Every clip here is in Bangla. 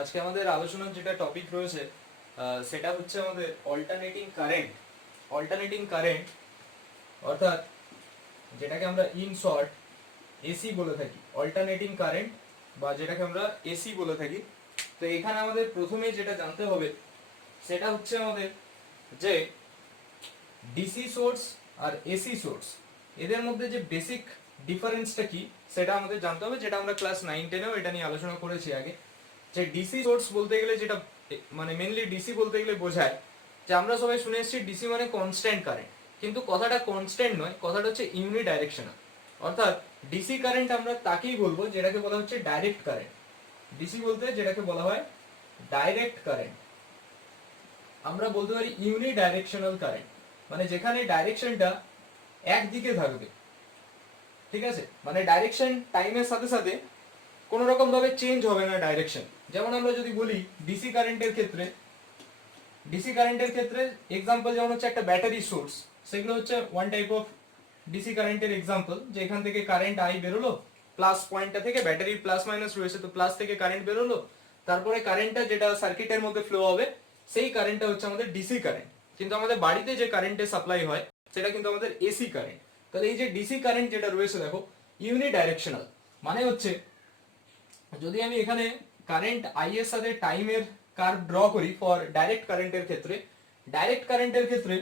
আজকে আমাদের আলোচনার যেটা টপিক রয়েছে সেটা হচ্ছে আমাদের অল্টারনেটিং কারেন্ট। অল্টারনেটিং কারেন্ট অর্থাৎ যেটাকে আমরা ইন শর্ট এসি বলে থাকি, অল্টারনেটিং কারেন্ট বা যেটাকে আমরা এসি বলে থাকি। তো এখানে আমাদের প্রথমে যেটা জানতে হবে সেটা হচ্ছে আমাদের যে ডিসি সোর্স আর এসি সোর্স এদের মধ্যে যে বেসিক ডিফারেন্সটা কি সেটা আমাদের জানতে হবে, যেটা আমরা ক্লাস 9-10এও এটা নিয়ে আলোচনা করেছি আগে। যে ডিসি সোর্স বলতে গেলে যেটা মানে মেনলি ডিসি বলতে গেলে বোঝায় যে আমরা সবাই শুনে এসেছি ডিসি মানে কনস্ট্যান্ট কারেন্ট, কিন্তু কথাটা কনস্ট্যান্ট নয়, কথাটা হচ্ছে ইউনি ডাইরেকশনাল। অর্থাৎ ডিসি কারেন্ট আমরা তাকেই বলবো যেটাকে বলা হচ্ছে ডাইরেক্ট কারেন্ট। ডিসি বলতে যেটাকে বলা হয় ডাইরেক্ট কারেন্ট। আমরা বলতে পারি ইউনি ডাইরেকশনাল কারেন্ট, মানে যেখানে ডাইরেকশনটা একদিকে থাকবে, ঠিক আছে, মানে ডাইরেকশন টাইমের সাথে সাথে কোনো রকম ভাবে চেঞ্জ হবে না ডাইরেকশন। যেমন আমরা যদি বলি ডিসি কারেন্টের ক্ষেত্রে, ডিসি কারেন্টের ক্ষেত্রে এক্সাম্পল যেমন হচ্ছে একটা ব্যাটারি সোর্স, সেগুলো হচ্ছে ওয়ান টাইপ অফ ডিসি কারেন্টের এক্সাম্পল। যে এখান থেকে কারেন্ট আই বেরোলো, প্লাস পয়েন্টটা থেকে ব্যাটারির প্লাস মাইনাস রয়েছে, তো প্লাস থেকে কারেন্ট বেরোলো, তারপরে কারেন্টটা যেটা সার্কিটের মধ্যে ফ্লো হবে সেই কারেন্টটা হচ্ছে আমাদের ডিসি কারেন্ট। কিন্তু আমাদের বাড়িতে যে কারেন্টের সাপ্লাই হয় সেটা কিন্তু আমাদের এসি কারেন্ট। তাহলে এই যে ডিসি কারেন্ট যেটা রয়েছে দেখো ইউনি ডাইরেকশনাল, মানে হচ্ছে যদি আমি এখানে কারেন্ট আই এর সাথে টাইমের কার্ভ ড্র করি ফর ডাইরেক্ট কারেন্টের ক্ষেত্রে, ডাইরেক্ট কারেন্টের ক্ষেত্রে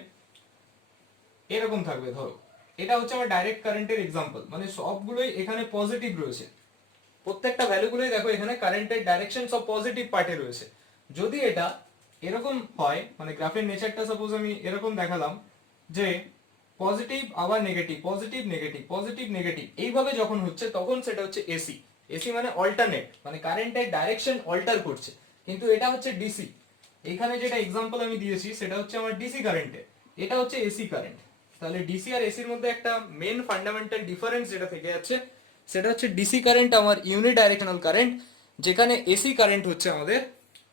এরকম থাকবে। ধরো এটা হচ্ছে আমার ডাইরেক্ট কারেন্টের এক্সাম্পল, মানে সবগুলোই এখানে পজিটিভ রয়েছে, প্রত্যেকটা ভ্যালুগুলোই দেখো এখানে কারেন্টের ডাইরেকশন সব পজিটিভ পার্টে রয়েছে। যদি এটা এরকম হয়, মানে গ্রাফের নেচারটা সাপোজ আমি এরকম দেখালাম যে পজিটিভ আবার negative, positive negative, positive negative, এইভাবে যখন হচ্ছে তখন সেটা হচ্ছে এসি। এসি মানে অল্টারনেট, মানে কারেন্টের ডাইরেকশন অল্টার করছে। কিন্তু এটা হচ্ছে ডিসি। এখানে যেটা এক্সাম্পল আমি দিয়েছি সেটা হচ্ছে আমার ডিসি কারেন্টের, এটা হচ্ছে এসি কারেন্ট। তাহলে ডিসি আর এসির মধ্যে একটা মেন ফান্ডামেন্টাল ডিফারেন্স যেটা থেকে যাচ্ছে সেটা হচ্ছে ডিসি কারেন্ট আমার ইউনি ডাইরেকশনাল কারেন্ট, যেখানে এসি কারেন্ট হচ্ছে আমাদের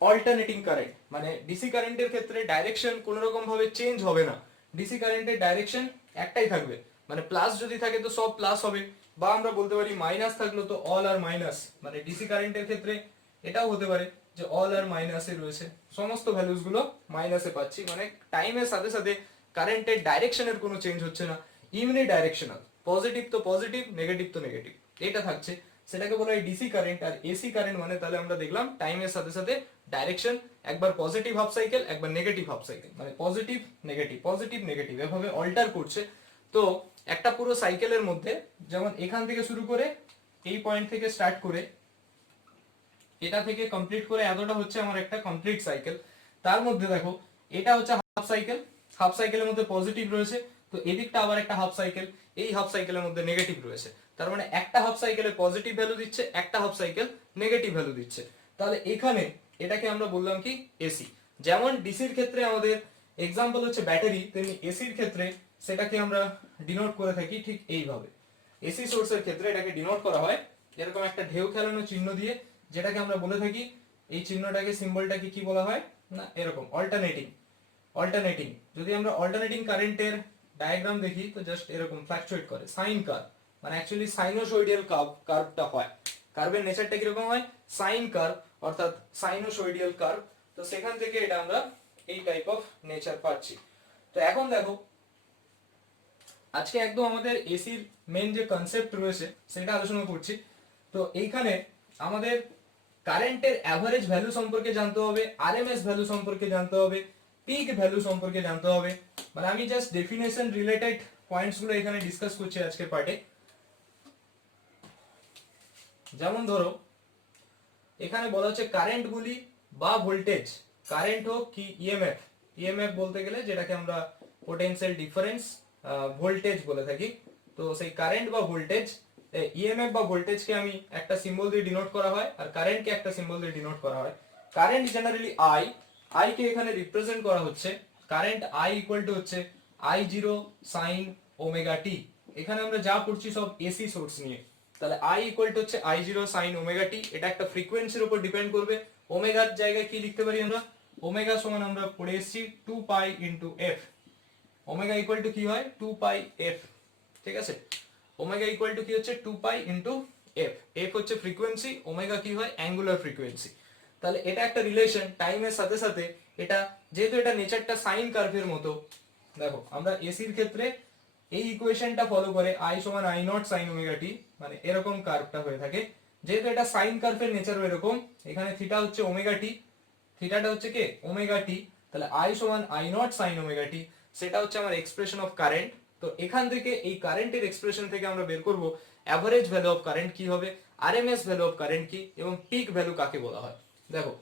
অল্টারনেটিং কারেন্ট। মানে ডিসি কারেন্টের ক্ষেত্রে ডাইরেকশন কোনো রকম ভাবে চেঞ্জ হবে না, ডিসি কারেন্টের ডাইরেকশন একটাই থাকবে, মানে প্লাস যদি থাকে তো সব প্লাস হবে, বা আমরা বলতে পারি মাইনাস থাকলো তো অল আর মাইনাস। মানে ডিসি কারেন্টের ক্ষেত্রে এটাও হতে পারে যে অল আর মাইনাসে রয়েছে, সমস্ত ভ্যালুস গুলো মাইনাসে পাচ্ছি, মানে টাইমের সাথে সাথে কারেন্টের ডাইরেকশনের কোনো চেঞ্জ হচ্ছে না, ইউনি ডাইরেকশনাল, পজিটিভ তো পজিটিভ, নেগেটিভ তো নেগেটিভ, এটা থাকছে। সেটাকে বলা হয় ডিসি কারেন্ট। আর এসি কারেন্ট মানে তাহলে আমরা দেখলাম টাইমের সাথে সাথে ডাইরেকশন একবার পজিটিভ হাফ সাইকেল একবার নেগেটিভ হাফ সাইকেল, মানে পজিটিভ নেগেটিভ পজিটিভ নেগেটিভ এভাবে অল্টার করছে। তো একটা পুরো সাইকেলের মধ্যে যেমন এখান থেকে শুরু করে এই পয়েন্ট থেকে স্টার্ট করে এটা থেকে কমপ্লিট করে এতটা হচ্ছে আমার একটা কমপ্লিট সাইকেল। তার মধ্যে দেখো এটা হচ্ছে হাফ সাইকেল, হাফ সাইকেলের মধ্যে পজিটিভ রয়েছে, তো এদিকটা আবার একটা হাফ সাইকেল, এই হাফ সাইকেলের মধ্যে নেগেটিভ রয়েছে। তার মানে একটা হাফ সাইকেলে পজিটিভ ভ্যালু দিচ্ছে, একটা হাফ সাইকেল নেগেটিভ ভ্যালু দিচ্ছে। তাহলে এখানে এটাকে আমরা বললাম কি এসি। যেমন ডিসির ক্ষেত্রে আমাদের এক্সাম্পল হচ্ছে ব্যাটারি, তেমনি এসির ক্ষেত্রে সেটাকে আমরা ডিনোট করে থাকি ঠিক এইভাবে। এসি সোর্সের ক্ষেত্রে এটাকে ডিনোট করা হয় এরকম একটা ঢেউ খেলানো চিহ্ন দিয়ে, যেটাকে আমরা বলে থাকি, এই চিহ্নটাকে সিম্বলটাকে কি বলা হয় না এরকম অল্টারনেটিং। অল্টারনেটিং যদি আমরা অল্টারনেটিং কারেন্টের ডায়াগ্রাম দেখি তো জাস্ট এরকম ফ্ল্যাকচুয়েট করে সাইন কার্ভ, মানে অ্যাকচুয়ালি সাইনোসয়েডিয়াল কার্ভটা হয়। কার্ভের নেচারটা কিরকম হয়, সাইন কার্ভ অর্থাৎ সাইনোসয়েডিয়াল কার্ভ। তো সেখান থেকে এটা আমরা এই টাইপ অফ নেচার পাচ্ছি। তো এখন দেখো আজকে একদম আমাদের এসির মেন যে কনসেপ্ট রয়েছে সেটা আলোচনা করছি। তো এইখানে আমাদের কারেন্টের অ্যাভারেজ ভ্যালু সম্পর্কে জানতে হবে, আরএমএস ভ্যালু সম্পর্কে জানতে হবে, পিক ভ্যালু সম্পর্কে জানতে হবে। মানে আমি জাস্ট ডেফিনেশন রিলেটেড পয়েন্টস গুলো এখানে ডিসকাস করছি আজকের পার্টে। যেমন ধরো এখানে বলা হচ্ছে কারেন্ট গুলি বা ভোল্টেজ, কারেন্ট হোক কি ইএমএফ, ইএমএফ বলতে গেলে যেটাকে আমরা পোটেনশিয়াল ডিফারেন্স ভোল্টেজ বলে থাকি। তো সেই কারেন্ট বা ভোল্টেজ, ইএমএফ বা ভোল্টেজকে আমি একটা সিম্বল দিয়ে ডিনোট করা হয় আর কারেন্টকে একটা সিম্বল দিয়ে ডিনোট করা হয়। Current generally I, I K এখানে রিপ্রেজেন্ট করা হচ্ছে, কারেন্ট আই ইকুয়াল টু হচ্ছে আই জিরো সাইন ওমেগা টি। এখানে আমরা যা পড়ছি সব এসি সোর্স নিয়ে। তাহলে আই ইকুয়াল টু হচ্ছে I zero sine omega t, এটা একটা ফ্রিকোয়েন্সির উপর ডিপেন্ড করবে। ওমেগার জায়গায় কি লিখতে পারি আমরা, ওমেগা সমান আমরা পড়ে এসেছি 2 পাই into F. Omega equal to কি হয় 2 পাই এফ, ঠিক আছে। ওমেগা ইকুয়াল টু কি হচ্ছে 2 পাই ইনটু এফ, এফ হচ্ছে ফ্রিকোয়েন্সি, ওমেগা কি হয় অ্যাঙ্গুলার ফ্রিকোয়েন্সি। তাহলে এটা একটা রিলেশন টাইমের সাথে সাথে, এটা যেহেতু এটা নেচারটা সাইন কার্ভের মতো, দেখো আমরা এসির ক্ষেত্রে এই ইকুয়েশনটা ফলো করে আই সমান আই নট সাইন ওমেগা টি, মানে এরকম কার্ভটা হয়ে থাকে। যেহেতু এটা সাইন কার্ভের নেচারও এরকম, এখানে থিটা হচ্ছে ওমেগা টি, থিটাটা হচ্ছে কে ওমেগা টি, তাহলে আই সমান আই নট সাইন ওমেগা টি, সেটা হচ্ছে আমার এক্সপ্রেশন অফ কারেন্ট। তো এখান থেকে এই কারেন্টের এক্সপ্রেশন থেকে আমরা বের করব অ্যাভারেজ ভ্যালু অফ কারেন্ট কি হবে, আরএমএস ভ্যালু অফ কারেন্ট কি, এবং পিক ভ্যালু কাকে বলা হয়। দেখো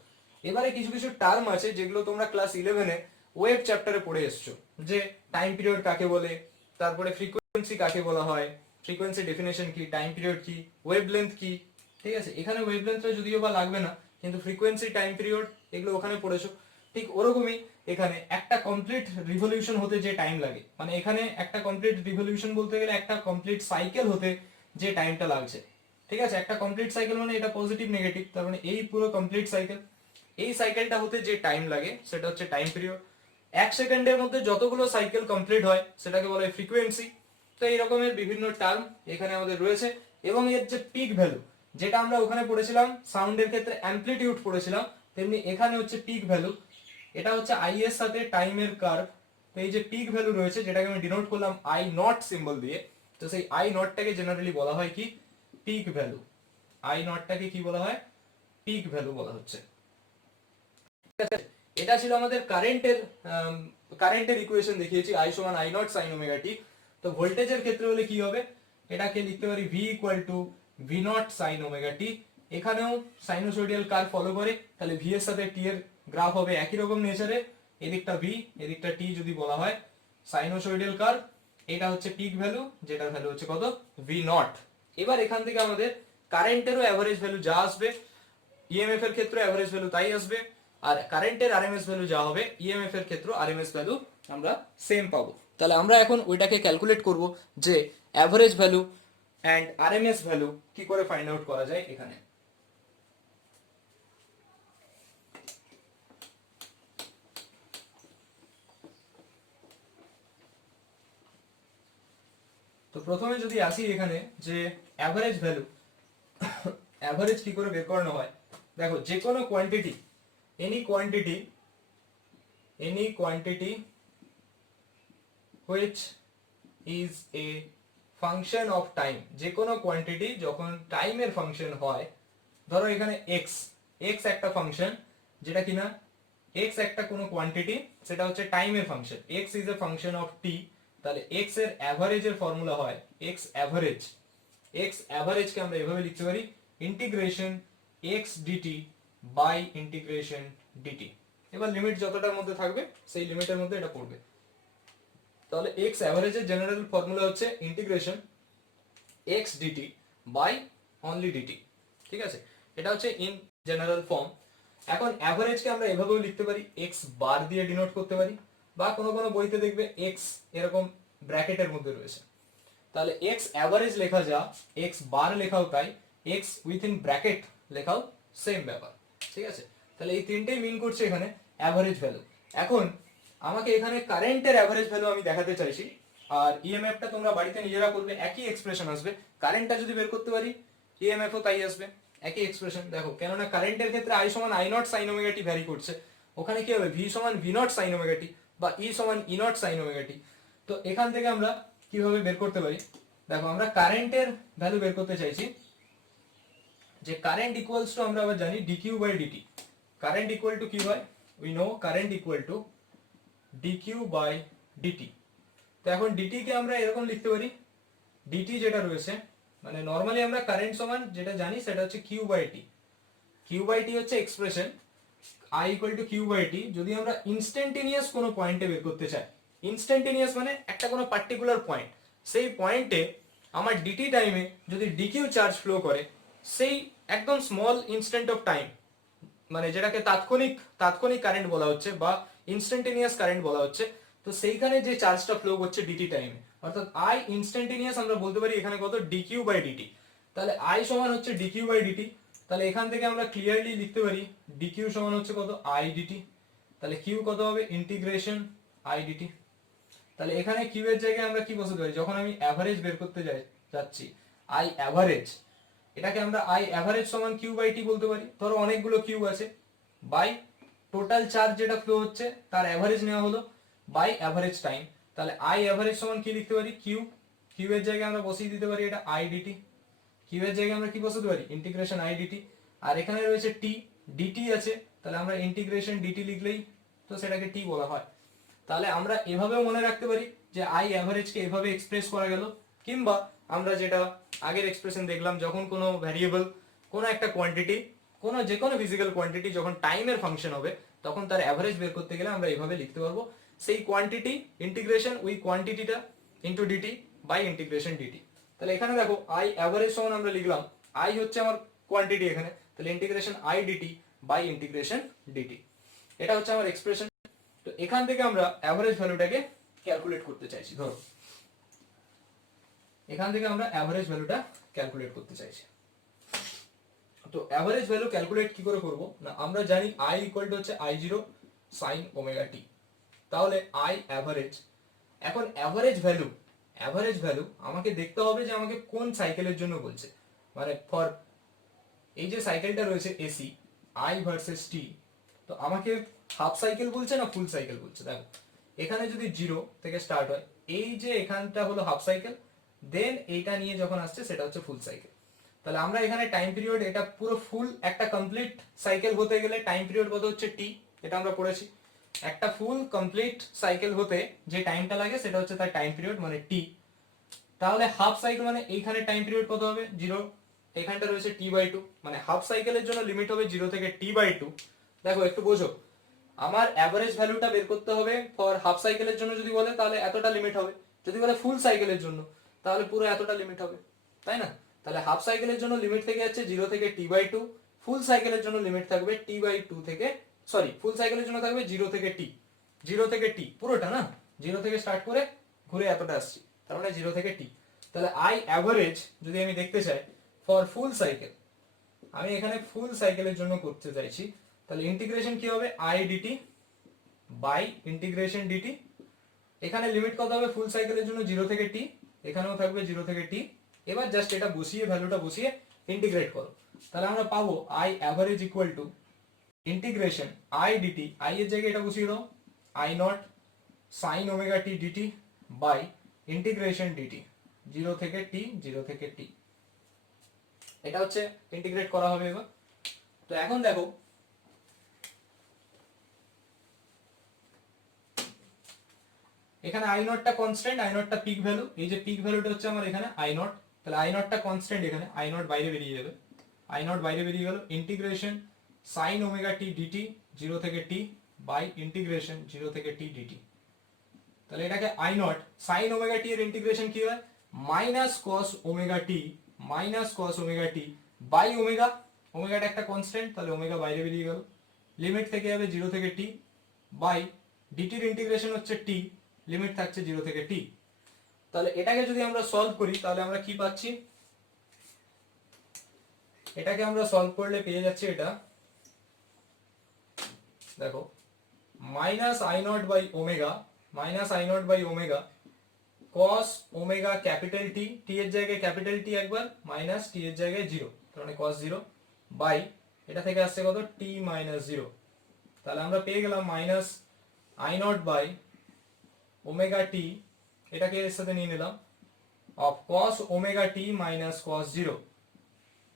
এবারে কিছু কিছু টার্ম আছে যেগুলো তোমরা ক্লাস 11-এ ওয়েভ চ্যাপ্টারে পড়ে এসছো, যে টাইম পিরিয়ড কাকে বলে, তারপরে ফ্রিকোয়েন্সি কাকে বলা হয়, ফ্রিকোয়েন্সি ডেফিনেশন কি, টাইম পিরিয়ড কি, ওয়েভ লেন্থ কি। ঠিক আছে, এখানে ওয়েভ লেন্থটা যদিও বা লাগবে না, কিন্তু ফ্রিকোয়েন্সি, টাইম পিরিয়ড এগুলো ওখানে পড়েছো। ঠিক ওরকমই এখানে একটা কমপ্লিট রিভলিউশন হতে যে টাইম লাগে, মানে এখানে একটা কমপ্লিট রিভলিউশন বলতে গেলে একটা কমপ্লিট সাইকেল হতে যে টাইমটা লাগছে। ঠিক আছে, একটা কমপ্লিট সাইকেল মানে এটা পজিটিভ নেগেটিভ, তার মানে এই পুরো কমপ্লিট সাইকেল, এই সাইকেলটা হতে যে টাইম লাগে সেটা হচ্ছে টাইম পিরিয়ড। 1 সেকেন্ডের মধ্যে যতগুলো সাইকেল কমপ্লিট হয় সেটাকে বলা হয় ফ্রিকোয়েন্সি। তো এই রকমের বিভিন্ন টার্ম এখানে আমাদের রয়েছে। এবং এর যে পিক ভ্যালু, যেটা আমরা ওখানে পড়েছিলাম সাউন্ডের ক্ষেত্রে অ্যামপ্লিটিউড পড়েছিলাম, তেমনি এখানে হচ্ছে পিক ভ্যালু। এটা হচ্ছে আই এর সাথে টাইমের কার্ভ। তো এই যে পিক ভ্যালু রয়েছে, যেটাকে আমি ডিনোট করলাম আই নট সিম্বল দিয়ে, তো সেই আই নটটাকে জেনারেলি বলা হয় কি পিক ভ্যালু। আই নটটাকে কি বলা হয়, পিক ভ্যালু বলা হচ্ছে। এটা ছিল আমাদের কারেন্টের ইকুয়েশন দেখিয়েছি, আই সমান আই নট সাইন ওমেগা টি। তো ভোল্টেজের ক্ষেত্রে হলে কি হবে, এটাকে লিখতে পারি V equal to V not sine omega t. এখানেও সাইনোসয়েডিয়াল কার্ভ ফলো করে, তাহলে ভি এর সাথে টি এর গ্রাফ হবে একই রকম নেচারে, এদিকটা ভি এদিকটা টি যদি বলা হয় সাইনোসয়েডিয়াল কার্ভ। এটা হচ্ছে পিক ভ্যালু, যেটার ভ্যালু হচ্ছে কত ভি নট। এবার এখান থেকে আমাদের কারেন্টেরও অ্যাভারেজ ভ্যালু যা আসবে, ইএমএফ এর ক্ষেত্রে অ্যাভারেজ ভ্যালু তাই আসবে, আর কারেন্টের আরএমএস ভ্যালু যা হবে ইএমএফ এর ক্ষেত্রে আরএমএস ভ্যালু আমরা সেম পাবো। তাহলে আমরা এখন ওইটাকে ক্যালকুলেট করব যে average value and RMS value কি করে ফাইন্ড আউট করা যায় এখানে। তো প্রথমে যদি আসি এখানে যে অ্যাভারেজ ভ্যালু, অ্যাভারেজ কি করে বের করানো হয়। দেখো যে কোনো quantity, any quantity which is a function of time, যে কোনো কোয়ান্টিটি যখন টাইমের ফাংশন হয়, ধরো এখানে x, x একটা ফাংশন, যেটা কিনা x একটা কোনো কোয়ান্টিটি, সেটা হচ্ছে টাইমের function, x is a function of t, তাহলে x এর অ্যাভারেজের ফর্মুলা হয় x অ্যাভারেজ। x অ্যাভারেজ কে আমরা এভাবে লিখতে পারি integration x dt by integration dt। এবার লিমিট যতটার মধ্যে থাকবে সেই লিমিটের মধ্যে এটা পড়বে। তাহলে x অ্যাভারেজের জেনারেল ফর্মুলা হচ্ছে integration x dt by only dt। ঠিক আছে, এটা হচ্ছে ইন জেনারেল ফর্ম। এখন অ্যাভারেজকে আমরা এভাবেও লিখতে পারি, x বার দিয়ে ডিনোট করতে পারি, বা কোনো কোনো বইতে দেখবে x এরকম ব্র্যাকেটের মধ্যে রয়েছে। তাহলে x অ্যাভারেজ লেখা যা, x বার লেখাও তাই, x উইথিন ব্র্যাকেট লেখাও সেম ব্যাপার। ঠিক আছে, তাহলে এই তিনটেই মিন করছে এখানে অ্যাভারেজ ভ্যালু। এখন আমাকে এখানে কারেন্টের অ্যাভারেজ ভ্যালু আমি দেখাতে চাইছি, আর ইএমএফটা তোমরা বাড়িতে নিজেরা করবে, একই এক্সপ্রেশন আসবে। কারেন্টটা যদি বের করতে পারি ইএমএফও তাই আসবে, একই এক্সপ্রেশন। দেখো কেননা কারেন্টের ক্ষেত্রে আই সমান I not sine omega T vary করছে, ওখানে কি হবে ভি সমান V not sine omega T বা ই সমান ই নট সাইন ওমেগা টি। তো এখান থেকে আমরা কিভাবে বের করতে পারি, দেখো আমরা কারেন্টের ভ্যালু বের করতে চাইছি, যে কারেন্ট ইকুয়ালস টু আমরা আবার জানি DQ by DT. Current equal to কি হয়, we know current equal to DQ by DT. তো এখন ডিটি কে আমরা এরকম লিখতে পারি, ডিটি যেটা রয়েছে, মানে নরমালি আমরা কারেন্ট সমান যেটা জানি সেটা হচ্ছে Q by t. Q by t হচ্ছে expression I equal to Q by t. যদি আমরা ইনস্ট্যান্টেনিয়াস কোনো পয়েন্টে বের করতে চাই, ইনস্ট্যান্টেনিয়াস মানে একটা কোনো পার্টিকুলার পয়েন্ট, সেই পয়েন্টে আমার ডিটি টাইমে যদি ডিকিউ চার্জ ফ্লো করে, সেই একদম স্মল ইনস্ট্যান্ট অফ টাইম, মানে যেটাকে তাৎক্ষণিক কারেন্ট বলা হচ্ছে বা ইনস্ট্যান্টেনিয়াস কারেন্ট বলা হচ্ছে, তো সেইখানে যে চার্জটা ফ্লো করছে ডিটি টাইমে, অর্থাৎ আই ইনস্ট্যান্টেনিয়াস আমরা বলতে পারি এখানে কত ডিকিউ বাই ডিটি। তাহলে আই সমান হচ্ছে ডিকিউ বাই ডিটি। তাহলে এখান থেকে আমরা ক্লিয়ারলি লিখতে পারি ডিকিউ সমান হচ্ছে কত আই ডিটি। তাহলে কিউ কত হবে ইন্টিগ্রেশন আই ডিটি। তাহলে এখানে কিউ এর জায়গায় আমরা কি বসাতে পারি, যখন আমি অ্যাভারেজ বের করতে যাচ্ছি আই অ্যাভারেজ, এটাকে আমরা আই অ্যাভারেজ সমান কিউ বাই টি বলতে পারি। ধরো অনেকগুলো কিউ আছে, বাই টোটাল চার্জ যেটা ফ্লো হচ্ছে তার অ্যাভারেজ নেওয়া হলো বাই অ্যাভারেজ টাইম। তাহলে আই অ্যাভারেজ সমান কি লিখতে পারি, কিউ। কিউ এর জায়গায় আমরা বসিয়ে দিতে পারি এটা আই ডিটি। কিউ এর জায়গায় আমরা কি বসাতে পারি, ইন্টিগ্রেশন আই ডিটি। আর এখানে রয়েছে টি, ডিটি আছে, তাহলে আমরা ইন্টিগ্রেশন ডিটি লিখলেই তো সেটাকে টি বলা হয়। তাহলে আমরা এভাবেও মনে রাখতে পারি যে আই অ্যাভারেজকে এভাবে এক্সপ্রেস করা গেল, কিংবা আমরা যেটা আগের এক্সপ্রেশন দেখলাম, যখন কোনো ভ্যারিয়েবল, কোনো একটা কোয়ান্টিটি, কোনো যে কোনো ফিজিক্যাল কোয়ান্টিটি যখন টাইমের ফাংশন হবে তখন তার অ্যাভারেজ বের করতে গেলে আমরা এইভাবে লিখতে পারবো, সেই কোয়ান্টিটি ইন্টিগ্রেশন ওই কোয়ান্টিটিটা into dt by integration dt. তাহলে এখানে দেখো আই অ্যাভারেজ সমান আমরা লিখলাম, আই হচ্ছে আমার কোয়ান্টিটি এখানে, তাহলে integration I DT by integration DT, এটা হচ্ছে আমার এক্সপ্রেশন। তো এখান থেকে আমরা অ্যাভারেজ ভ্যালুটাকে ক্যালকুলেট করতে চাইছি। ধরো এখান থেকে আমরা অ্যাভারেজ ভ্যালুটা ক্যালকুলেট করতে চাইছি। তো অ্যাভারেজ ভ্যালু ক্যালকুলেট কি করে করব না, আমরা জানি আই ইকুয়াল টু হচ্ছে আই জিরো সাইন ওমেগা টি। তাহলে আই অ্যাভারেজ, এখন অ্যাভারেজ ভ্যালু আমাকে দেখতে হবে যে আমাকে কোন সাইকেলের জন্য বলছে, মানে ফর এই যে সাইকেলটা রয়েছে এসি আই ভার্সেস টি, তো আমাকে হাফ সাইকেল বলছে না ফুল সাইকেল বলছে। দেখো এখানে যদি জিরো থেকে স্টার্ট হয়, এই যে এখানটা হলো হাফ সাইকেল, দেন এইটা নিয়ে যখন আসছে সেটা হচ্ছে ফুল সাইকেল। তাহলে আমরা এখানে টাইম পিরিয়ড, এটা পুরো ফুল একটা কমপ্লিট সাইকেল হতে গেলে টাইম পিরিয়ড কত হচ্ছে টি, এটা আমরা পড়েছি। একটা ফুল কমপ্লিট সাইকেল হতে যে টাইমটা লাগে সেটা হচ্ছে তার টাইম পিরিয়ড মানে টি। তাহলে হাফ সাইকেল মানে এইখানে টাইম পিরিয়ড কত হবে, জিরো, এখানটা রয়েছে টি বাই টু, মানে হাফ সাইকেলের জন্য লিমিট হবে জিরো থেকে টি বাই টু। দেখো একটু বোঝো, আমার অ্যাভারেজ ভ্যালুটা বের করতে হবে ফর হাফ সাইকেলের জন্য যদি বলে তাহলে এতটা লিমিট হবে, যদি বলে ফুল সাইকেলের জন্য তাহলে পুরো এতটা লিমিট হবে, তাই না? তাহলে হাফ সাইকেলের জন্য লিমিট থেকে যাচ্ছে জিরো থেকে টি বাই টু, ফুল সাইকেলের জন্য লিমিট থাকবে টি বাই টু থেকে, সরি ফুল সাইকেলের জন্য থাকবে জিরো থেকে টি, জিরো থেকে টি পুরোটা না, জিরো থেকে স্টার্ট করে ঘুরে এতটা আসছি, তার মানে জিরো থেকে টি। তাহলে আই অ্যাভারেজ যদি আমি দেখতে চাই ফর ফুল সাইকেল, আমি এখানে ফুল সাইকেলের জন্য করতে চাইছি, তাহলে ইন্টিগ্রেশন কি হবে I DT by integration DT. এখানে লিমিট কত হবে ফুল সাইকেলের জন্য জিরো থেকে টি, এখানেও থাকবে জিরো থেকে টি। এবার জাস্ট এটা বসিয়ে ভ্যালুটা বসিয়ে ইন্টিগ্রেট করো, তাহলে আমরা পাবো I average equal to integration I DT, I এর জায়গায় এটা বসিয়ে দাও I not sine omega T DT by integration DT, zero থেকে টি, জিরো থেকে টি। এটা হচ্ছে ইন্টিগ্রেট করা হবে এবার। তো এখন দেখো এখানে আই নটটা কনস্ট্যান্ট, আই নটটা পিক ভ্যালু, এই যে পিক ভ্যালুটা হচ্ছে আমার এখানে আই নট, তাহলে আই নটটা কনস্ট্যান্ট, এখানে আই নট বাইরে বেরিয়ে যাবে, আই নট বাইরে বেরিয়ে গেল, ইন্টিগ্রেশন সাইন ওমেগা টি ডিটি জিরো থেকে টি বাই ইন্টিগ্রেশন জিরো থেকে টি ডিটি। তাহলে এটাকে I not sine omega t এর ইন্টিগ্রেশন কি হয় minus cos omega t, minus cos omega t by omega, ওমেগাটা একটা কনস্ট্যান্ট, তাহলে ওমেগা বাইরে বেরিয়ে গেল, লিমিট থেকে যাবে জিরো থেকে টি বাই ডিটির ইন্টিগ্রেশন হচ্ছে টি, লিমিট থাকছে জিরো থেকে টি। তাহলে এটাকে যদি আমরা সলভ করি তাহলে আমরা কি পাচ্ছি, এটাকে আমরা সলভ করলে পেয়ে যাচ্ছি এটা, দেখো minus I not by omega, minus I not by omega cos omega capital T, t এর জায়গায় ক্যাপিটাল টি একবার, মাইনাস টি এর জায়গায় জিরো, তার মানে কস জিরো বাই এটা থেকে আসছে কত টি মাইনাস জিরো। তাহলে আমরা পেয়ে গেলাম minus I not by omega t, এটাকে এর সাথে নিয়ে নিলাম, of cos omega t minus cos zero.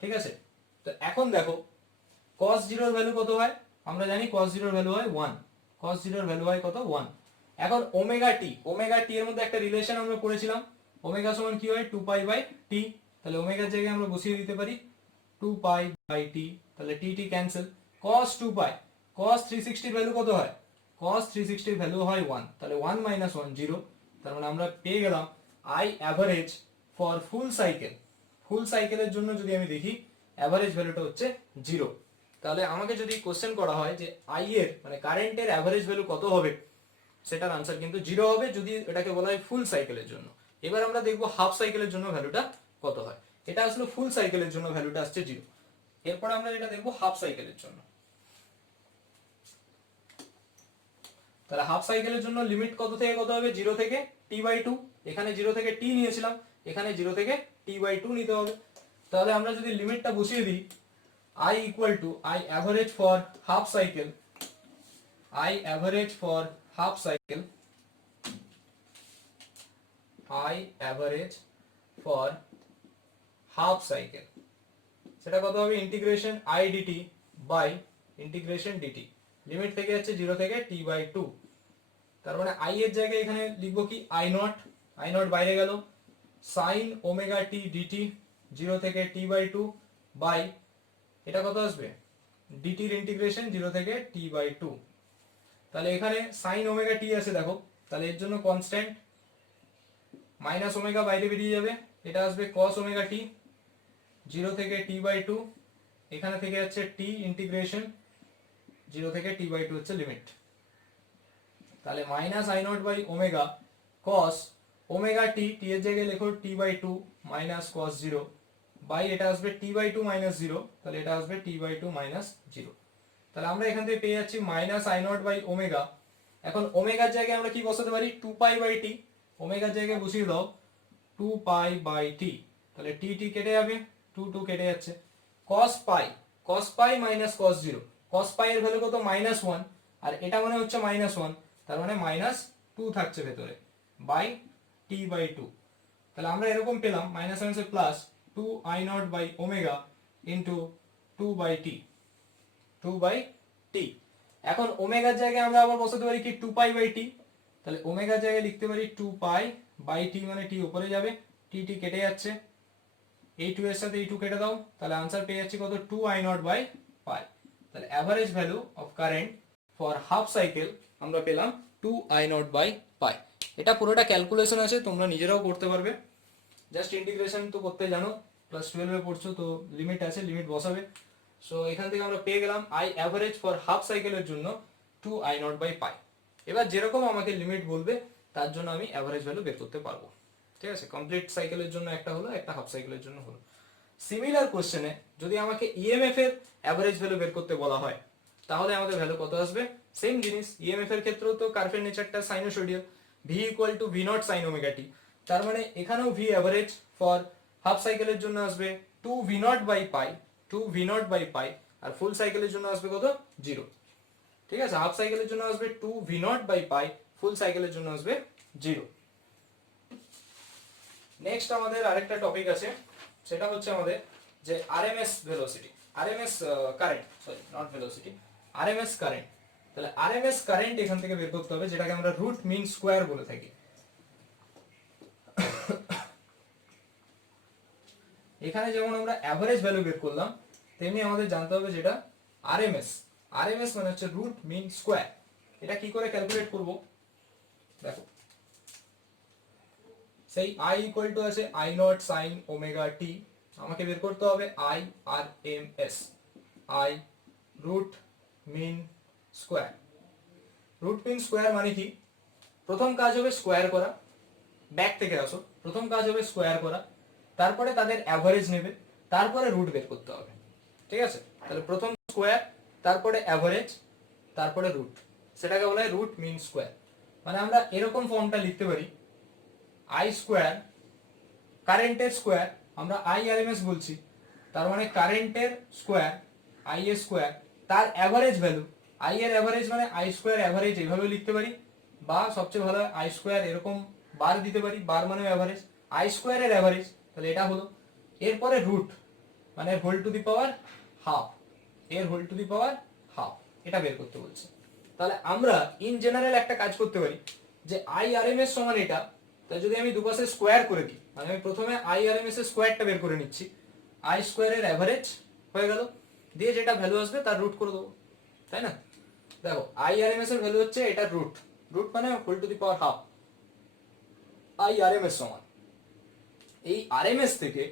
ঠিক আছে, তো এখন দেখো কস জিরোর ভ্যালু কত হয়, আমরা জানি কস জিরোর ভ্যালু হয় 1, কস জিরোর ভ্যালু হয় কত 1। এখন ওমেগা টি এর মধ্যে একটা রিলেশন আমরা করেছিলাম, ওমেগা সমান কি হয় 2 পাই বাই টি, তাহলে ওমেগার জায়গায় আমরা বসিয়ে দিতে পারি 2 পাই বাই টি, তাহলে টি টি ক্যান্সেল, cos 2 পাই, cos 360 এর ভ্যালু কত হয়, cos 360 এর ভ্যালু হয় 1, তাহলে 1 মাইনাস 1 0, তার মানে আমরা পেয়ে গেলাম I average for full cycle, full সাইকেলের জন্য যদি আমি দেখি অ্যাভারেজ ভ্যালুটা হচ্ছে 0। তাহলে আমাকে যদি কোশ্চেন করা হয় যে আই এর মানে কারেন্টের অ্যাভারেজ ভ্যালু কত হবে, সেটার আনসার কিন্তু 0 হবে যদি এটাকে বলা হয় ফুল সাইকেলের জন্য। এবার আমরা দেখবো হাফ সাইকেলের জন্য ভ্যালুটা কত হয়, এটা আসলে ফুল সাইকেলের জন্য ভ্যালুটা আসছে 0। এরপর আমরা যেটা দেখবো হাফ সাইকেলের জন্য, তাহলে হাফ সাইকেলের জন্য লিমিট কত থেকে কত হবে 0 থেকে টি বাই টু, এখানে 0 থেকে টি নিয়েছিলাম, এখানে 0 থেকে টি বাই টু নিতে হবে। তাহলে আমরা যদি লিমিটটা বসিয়ে দিই I equal to I average for half cycle, I average for half cycle, I average for half cycle, সেটা কত হবে integration I dt by integration dt, limit থেকে যাচ্ছে 0 থেকে t বাই 2, তার মানে I এর জায়গায় এখানে লিখবো কি I নট বাইরে গেল, sin ওমেগা t dt 0 থেকে t বাই 2 বাই এটা কত আসবে dt এর ইন্টিগ্রেশন 0 থেকে t বাই 2, তাহলে এখানে sin ওমেগা t আছে দেখো, তাহলে এর জন্য কনস্ট্যান্ট মাইনাস ওমেগা বাইরে বেরিয়ে যাবে, এটা আসবে cos ওমেগা t 0 থেকে t বাই 2, এখানে থেকে যাচ্ছে t ইন্টিগ্রেশন 0 থেকে t বাই 2 হচ্ছে লিমিট, তাহলে minus I not by omega cos omega t, t এর জায়গায় লেখো t by 2 minus cos 0 by এটা আসবে t বাই 2 মাইনাস 0, তাহলে এটা আসবে t বাই 2 মাইনাস 0, তাহলে আমরা এখান থেকে পেয়ে যাচ্ছি minus I not by omega, এখন ওমেগার জায়গায় আমরা কি বসাতে পারি 2 পাই বাই t, ওমেগার জায়গায় বসিয়ে দাও 2 পাই বাই t, তাহলে t t কেটে যাবে 2 কেটে যাচ্ছে, cos পাই মাইনাস cos 0, cos পাই এর ভ্যালু কত -1 আর এটা মানে হচ্ছে -1, তার মানে -2 থাকছে ভেতরে বাই t বাই 2, তাহলে আমরা এরকম পেলাম মাইনাস এর plus 2 i naught by omega into 2 by t, এখন ওমেগার জায়গায় আমরা আবার বসাতে পারি কি 2 পাই বাই t, তাহলে ওমেগার জায়গায় লিখতে পারি 2 পাই বাই t, মানে t উপরে যাবে, t কেটে যাচ্ছে, এই 2 এর সাথে এই 2 কেটে দাও, তাহলে आंसर পেয়ে যাচ্ছি কত 2 i নট বাই পাই, তাহলে average value of current for half cycle আমরা পেলাম 2 i নট বাই পাই। এটা পুরোটা ক্যালকুলেশন আছে, তোমরা নিজেরাও করতে পারবে, জাস্ট ইন্টিগ্রেশন তো করতে জানো, ক্লাস 12 এ পড়ছো তো লিমিট আছে, লিমিট বসাবে। সো এখান থেকে আমরা পেয়ে গেলাম আই অ্যাভারেজ ফর হাফ সাইকেলের জন্য 2 i নট বাই পাই। এবার যেরকম আমাকে লিমিট বলবে তার জন্য আমি অ্যাভারেজ ভ্যালু বের করতে পারবো, ঠিক আছে। কমপ্লিট সাইকেলের জন্য একটা হলো, একটা হাফ সাইকেলের জন্য হলো। সিমিলার কোশ্চেনে যদি আমাকে ইএমএফ এর অ্যাভারেজ ভ্যালু বের করতে বলা হয় তাহলে আমাদের ভ্যালু কত আসবে, সেম জিনিস, ইএমএফ এর ক্ষেত্রেও তো কার্ভের নেচারটা sinusoidal, v equal to V not sine omega t, তার মানে এখানেও ভি অ্যাভারেজ ফর হাফ সাইকেলের জন্য আসবে 2 V not by pi, 2 V not by pi, আর ফুল সাইকেলের জন্য আসবে কত 0, ঠিক আছে। হাফ সাইকেলের জন্য আসবে 2 ভি নট বাই পাই, ফুল সাইকেলের জন্য আসবে 0। নেক্সট আমাদের আরেকটা টপিক আছে, সেটা হচ্ছে আমাদের যে RMS velocity, RMS current, sorry not velocity, RMS current. তাহলে আরএমএস কারেন্ট এখান থেকে বের করতে হবে, যেটাকে আমরা রুট মিন স্কোয়ার বলে থাকি। এখানে যেমন আমরা অ্যাভারেজ ভ্যালু বের করলাম, তেমনি আমাদের জানতে হবে যেটা আরএমএস, আরএমএস মানে হচ্ছে রুট মিন স্কোয়ার। এটা কি করে ক্যালকুলেট করব দেখো, সেই i ইকুয়াল টু আছে i naught sine omega T, আমাকে বের করতে হবে i R M S, i root mean square. Root mean square মানে কি, প্রথম কাজ হবে স্কোয়ার করা, ব্যাক থেকে আসো, প্রথম কাজ হবে স্কোয়ার করা, তারপরে তাদের অ্যাভারেজ নেবে, তারপরে রুট বের করতে হবে, ঠিক আছে। তাহলে প্রথম স্কোয়ার, তারপরে অ্যাভারেজ, তারপরে রুট, সেটাকে বলা হয় রুট মিন স্কোয়ার। মানে আমরা এরকম ফর্মটা লিখতে পারি, আই স্কোয়ার, কারেন্টের স্কোয়ার, আমরা আই আর এম এস বলছি, তার মানে কারেন্টের স্কোয়ার, আই এর স্কোয়ার, তার অ্যাভারেজ ভ্যালু, আই এর অ্যাভারেজ মানে আই স্কোয়ার অ্যাভারেজ, এইভাবে লিখতে পারি, বা সবচেয়ে ভালো আই স্কোয়ার এরকম বার দিতে পারি, বার মানে অ্যাভারেজ, আই স্কোয়ারের অ্যাভারেজ, তাহলে এটা হলো। এরপরে রুট মানে whole to the power half, এর whole to the power half, এটা বের করতে বলছে। তাহলে আমরা ইন জেনারেল একটা কাজ করতে পারি যে আই আর এম এস সমান এটা, তাহলে যদি আমি দুপাশে স্কোয়ার করে দিই, মানে আমি প্রথমে আই আর এম এস এর স্কোয়ারটা বের করে নিচ্ছি, আই স্কোয়ারের অ্যাভারেজ হয়ে গেল, দিয়ে যেটা ভ্যালু আসবে তার রুট করে দেবো, তাই না। দেখো আই আর এম এস এর ভ্যালু হচ্ছে এটা রুট, রুট মানে whole to the power half, I R M S সমান, এই আর এম এস থেকে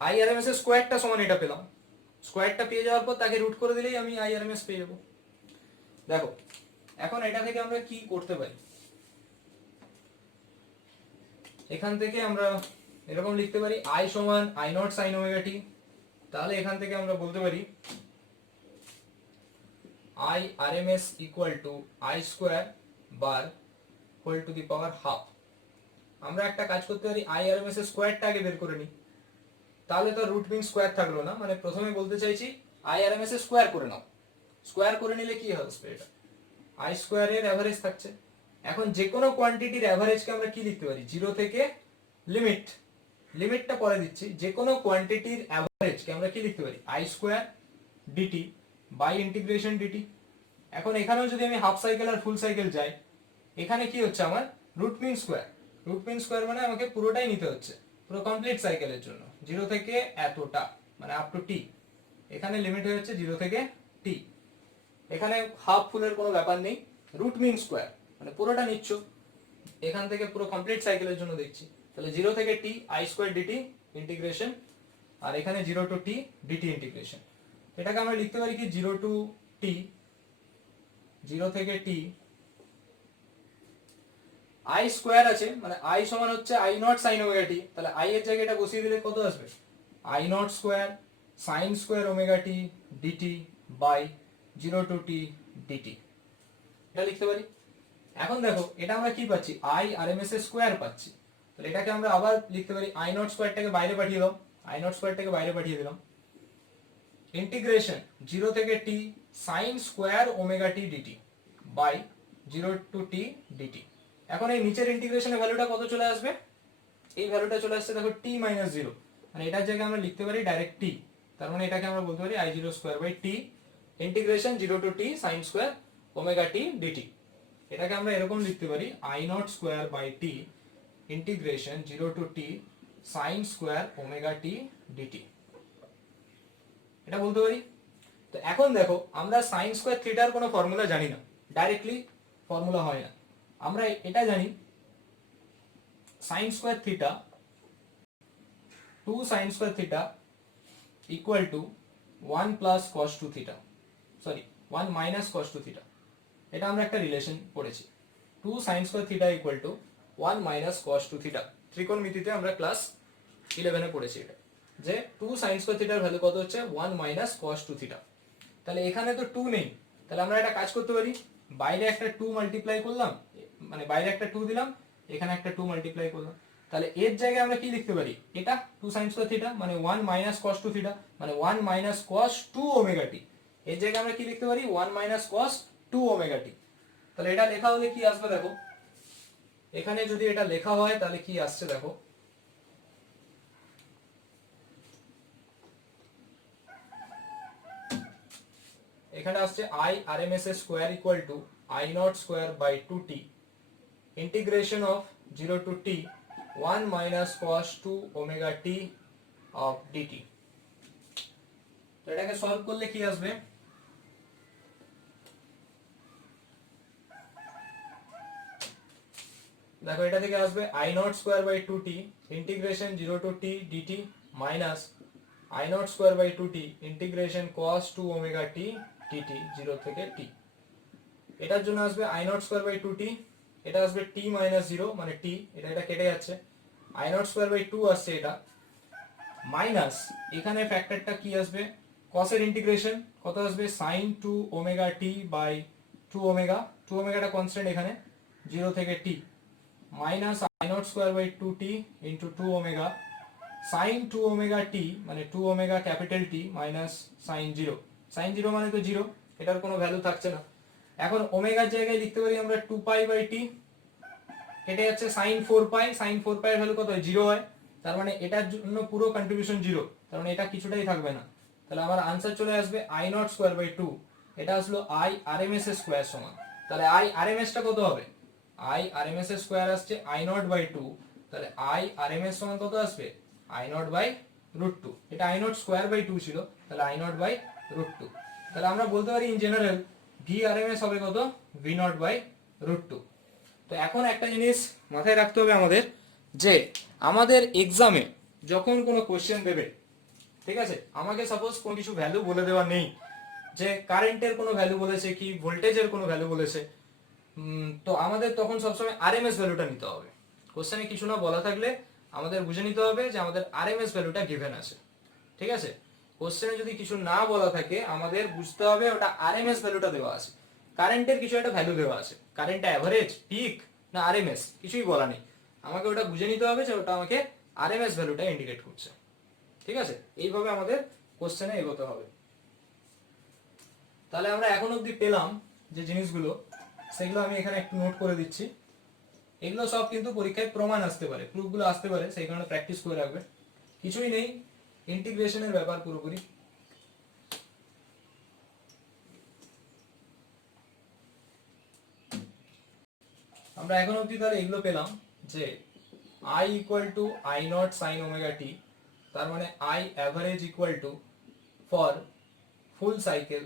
আই আর এম এস এর স্কোয়ারটা সমান এটা পেলাম, স্কোয়ারটা পেয়ে যাওয়ার পর তাকে রুট করে দিলেই আমি আই আর এম এস পেয়ে যাবো। দেখো এখন এটা থেকে আমরা কি করতে পারি, এখান থেকে আমরা এরকম লিখতে পারি আই সমান আই নট সাইন ওমেগা টি, তাহলে এখান থেকে আমরা বলতে পারি I R M S equal to I square bar whole to the power half. আমরা একটা কাজ করতে পারি, আই আর এম এস এর স্কোয়ারটা আগে বের করে নিই, তাহলে তো রুট মিন স্কোয়ার থাকলো না, মানে প্রথমে বলতে চাইছি আইআরএমএস এর স্কোয়ার করে নাও। স্কোয়ার করে নিলে কি হবে, এটা আই স্কোয়ারের অ্যাভারেজ থাকছে। এখন যে কোনো কোয়ান্টিটির অ্যাভারেজকে আমরা কি লিখতে পারি, জিরো থেকে লিমিট, লিমিটটা পরে দিচ্ছি, যে কোনো কোয়ান্টিটির অ্যাভারেজকে আমরা কি লিখতে পারি, I square DT by integration DT. এখন এখানেও যদি আমি হাফ সাইকেল আর ফুল সাইকেল যাই, এখানে কি হচ্ছে আমার root mean square. Root mean square মানে আমাকে পুরোটাই নিতে হচ্ছে, পুরো কমপ্লিট সাইকেলের জন্য, জিরো থেকে এতটা মানে আপ টু টি। এখানে লিমিট হয়ে যাচ্ছে জিরো থেকে টি। এখানে হাফ ফুলের কোনো ব্যাপার নেই, রুট মিন স্কোয়ার মানে পুরোটা নিচ্ছ, এখান থেকে পুরো কমপ্লিট সাইকেলের জন্য দেখছি। তাহলে জিরো থেকে t I square dt integration, আর এখানে zero to t dt integration. এটাকে আমরা লিখতে পারি কি, জিরো টু টি, জিরো থেকে টি আই স্কোয়ার আছে, মানে আই সমান হচ্ছে আই নট সাইন ওমেগা টি। তাহলে আই এর জায়গায় এটা বসিয়ে দিলে কত আসবে, I naught square sine square omega T DT by zero to t dt, এটা লিখতে পারি। এখন দেখো এটা আমরা কি পাচ্ছি, আই আর এম এস এর স্কোয়ার পাচ্ছি। তাহলে এটাকে আমরা আবার লিখতে পারি, আই নট স্কোয়ারটাকে বাইরে পাঠিয়ে দাও, আই নট স্কোয়ারটাকে বাইরে পাঠিয়ে দিলাম, ইন্টিগ্রেশন জিরো থেকে t sine square omega T DT by zero to t dt. এখন এই নিচের ইন্টিগ্রেশনের ভ্যালুটা কত চলে আসবে, এই ভ্যালুটা চলে আসছে দেখো টি মাইনাস জিরো, মানে এটার জায়গায় আমরা লিখতে পারি ডাইরেক্ট টি। তার মানে এটাকে আমরা বলতে পারি I zero square by t integration zero to t sine square omega T dt. এটাকে আমরা এরকম লিখতে পারি, I naught square by t integration zero to t sine square omega T dt, এটা বলতে পারি। তো এখন দেখো আমরা সাইন স্কোয়ার থিটার কোনো ফর্মুলা জানি না, ডাইরেক্টলি ফর্মুলা হয় না। আমরা এটা জানি sine square theta, 2 sine square theta equal to 1 plus cos two theta, sorry 1 minus cos two theta. এটা আমরা একটা রিলেশন পড়েছি, 2 sine square theta equal to 1 minus cos two theta. ত্রিকোণমিতিতে আমরা ক্লাস 11 এ পড়েছি এটা, যে 2 সাইন স্কোয়ার থিটার ভ্যালু কত হচ্ছে 1 মাইনাস কস টু থিটা। তাহলে এখানে তো 2 নেই, তাহলে আমরা একটা কাজ করতে পারি, বাইরে একটা 2 মাল্টিপ্লাই করলাম, মানে বাইরে একটা 2 দিলাম, এখানে একটা 2 মাল্টিপ্লাই করলাম। তাহলে এর জায়গায় আমরা কি লিখতে পারি, এটা 2 sin স্কয়ার থিটা মানে 1 মাইনাস cos 2 থিটা মানে 1 মাইনাস cos 2 ওমেগা টি। এর জায়গায় আমরা কি লিখতে পারি, 1 মাইনাস cos 2 ওমেগা টি। তাহলে এটা লেখা হলে কি আসবে দেখো, এখানে যদি এটা লেখা হয় তাহলে কি আসছে দেখো, এখানে আসছে I RMS square equal to I not square by 2t integration of 0 to t 1 minus cos 2 omega t of dt। তো এটাকে সলভ করলে কি আসবে, দেখো এটা থেকে আসবে I not square by 2t integration 0 to t dt minus I not square by 2t integration cos 2 omega t dt 0 থেকে t। এটার জন্য আসবে I not square by 2t, এটা আসবে t মাইনাস 0 মানে t, এটা কেটে যাচ্ছে, I নট স্কয়ার বাই 2 আসছে এটা, মাইনাস এখানে ফ্যাক্টরটা কি আসবে, cos এর ইন্টিগ্রেশন কত আসবে sin 2 omega t by 2 omega, 2 ওমেগাটা কনস্ট্যান্ট এখানে 0 থেকে t minus I not square by 2t into 2 omega sin 2 omega t মানে 2 omega capital T minus sin 0, sin 0 মানে তো 0, এটার কোনো ভ্যালু থাকছে না। এখন ওমেগার জায়গায় লিখতে পারি আমরা 2 পাই বাই t, কেটে যাচ্ছে sin 4 পাই, sin 4 পাই এর ভ্যালু কত হয় 0 হয়, তার মানে এটার জন্য পুরো কন্ট্রিবিউশন 0, তার মানে এটা কিছুটাই থাকবে না। তাহলে আমার आंसर চলে আসবে I নট স্কয়ার বাই 2, এটা আসলো I RMS এর স্কয়ার সমান, তাহলে I RMS টা কত হবে, I RMS এর স্কয়ার আসছে I নট বাই 2, তাহলে I RMS সমান কত আসবে I নট বাই রুট 2, এটা I নট স্কয়ার বাই 2 ছিল, তাহলে I নট বাই রুট 2। তাহলে আমরা বলতে পারি ইন জেনারেল V RMS হবে কত V নট বাই রুট 2। তো এখন একটা জিনিস মাথায় রাখতে হবে আমাদের, যে আমাদের এক্সামে যখন কোনো কোশ্চেন দেবে, ঠিক আছে, আমাকে সাপোজ কোনো কিছু ভ্যালু বলে দেওয়া নেই, যে কারেন্টের কোনো ভ্যালু বলেছে কি ভোল্টেজের কোনো ভ্যালু বলেছে, তো আমাদের তখন সবসময় আরএমএস ভ্যালুটা নিতে হবে। কোশ্চেনে কিছু না বলা থাকলে আমাদের বুঝে নিতে হবে যে আমাদের আরএমএস ভ্যালুটা গিভেন আছে, ঠিক আছে। কোশ্চেনে যদি কিছু না বলা থাকে আমাদের বুঝতে হবে ওটা আরএমএস ভ্যালুটা দেওয়া আছে, কারেন্টের কিছু একটা ভ্যালু দেওয়া আছে, কারেন্ট অ্যাভারেজ পিক না আরএমএস কিছুই বলা নেই, আমাকে ওটা বুঝে নিতে হবে যে ওটা আমাকে আরএমএস ভ্যালুটা ইন্ডিকেট করছে। ঠিক আছে, এইভাবে আমাদের কোশ্চেনে এগোতে হবে। তাহলে আমরা এখন অবধি পেলাম যে জিনিসগুলো, সেগুলো আমি এখানে একটু নোট করে দিচ্ছি। এগুলো সব কিন্তু পরীক্ষায় প্রমাণ আসতে পারে, প্রুফগুলো আসতে পারে, সেই কারণে প্র্যাকটিস করে রাখবে। কিছুই নেই, ইন্টিগ্রেশনের ব্যাপার পুরোপুরি। আমরা এখন অবধি তাহলে এগুলো পেলাম যে I equal to I not sine omega t, তার মানে I average equal to for full cycle,